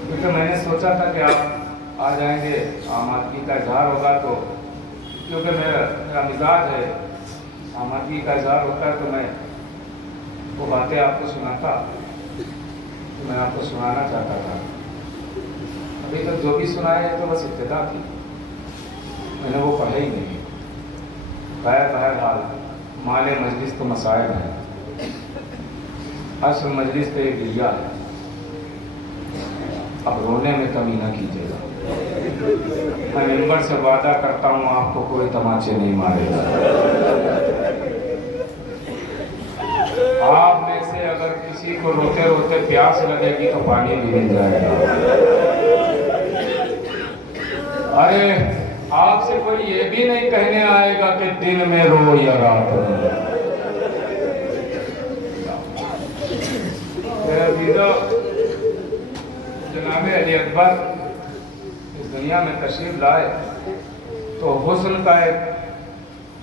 کیونکہ میں نے سوچا تھا کہ آپ آ جائیں گے، آمادگی کا اظہار ہوگا، تو کیونکہ میرا مزاج ہے آمادگی کا اظہار ہوتا ہے، تو میں وہ باتیں آپ کو سناتا، تو میں آپ کو سنانا چاہتا تھا۔ ابھی تک جو بھی سنایا ہے تو بس ابتدا تھی، میں نے وہ پڑھا ہی نہیں۔ بہرحال مال مجلس تو مسائل ہے، اصل مجلس تو ایک دیا ہے، اب رونے میں کمی نہ کیجیے گا۔ میں ممبر سے وعدہ کرتا ہوں آپ کو کوئی تماچے نہیں مارے گا۔ آپ میں سے اگر کسی کو روتے روتے پیاس لگے گی تو پانی بھی مل جائے گا۔ ارے آپ سے کوئی یہ بھی نہیں کہنے آئے گا کہ دن میں رو یا رات میں۔ جناب علی اکبر اس دنیا میں تشریف لائے تو حسن کا ایک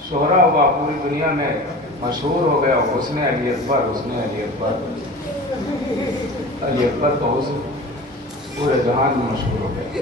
شہرہ ہوا، پوری دنیا میں مشہور ہو گیا، حسن علی اکبر، حسن علی اکبر۔ علی اکبر کا حسن پورے جہان میں مشہور ہو گیا۔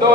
2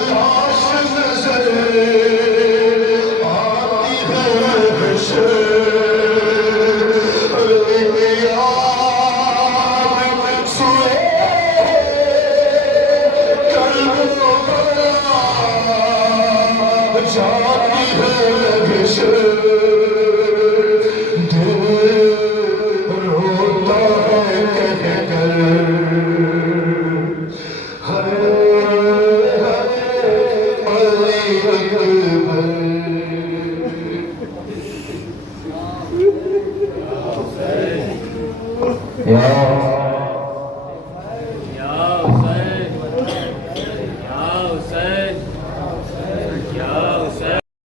لاش نظر آتی ہے حشر جاتی ہے حشر دل روتا ہے کہہ کر ہائے ہائے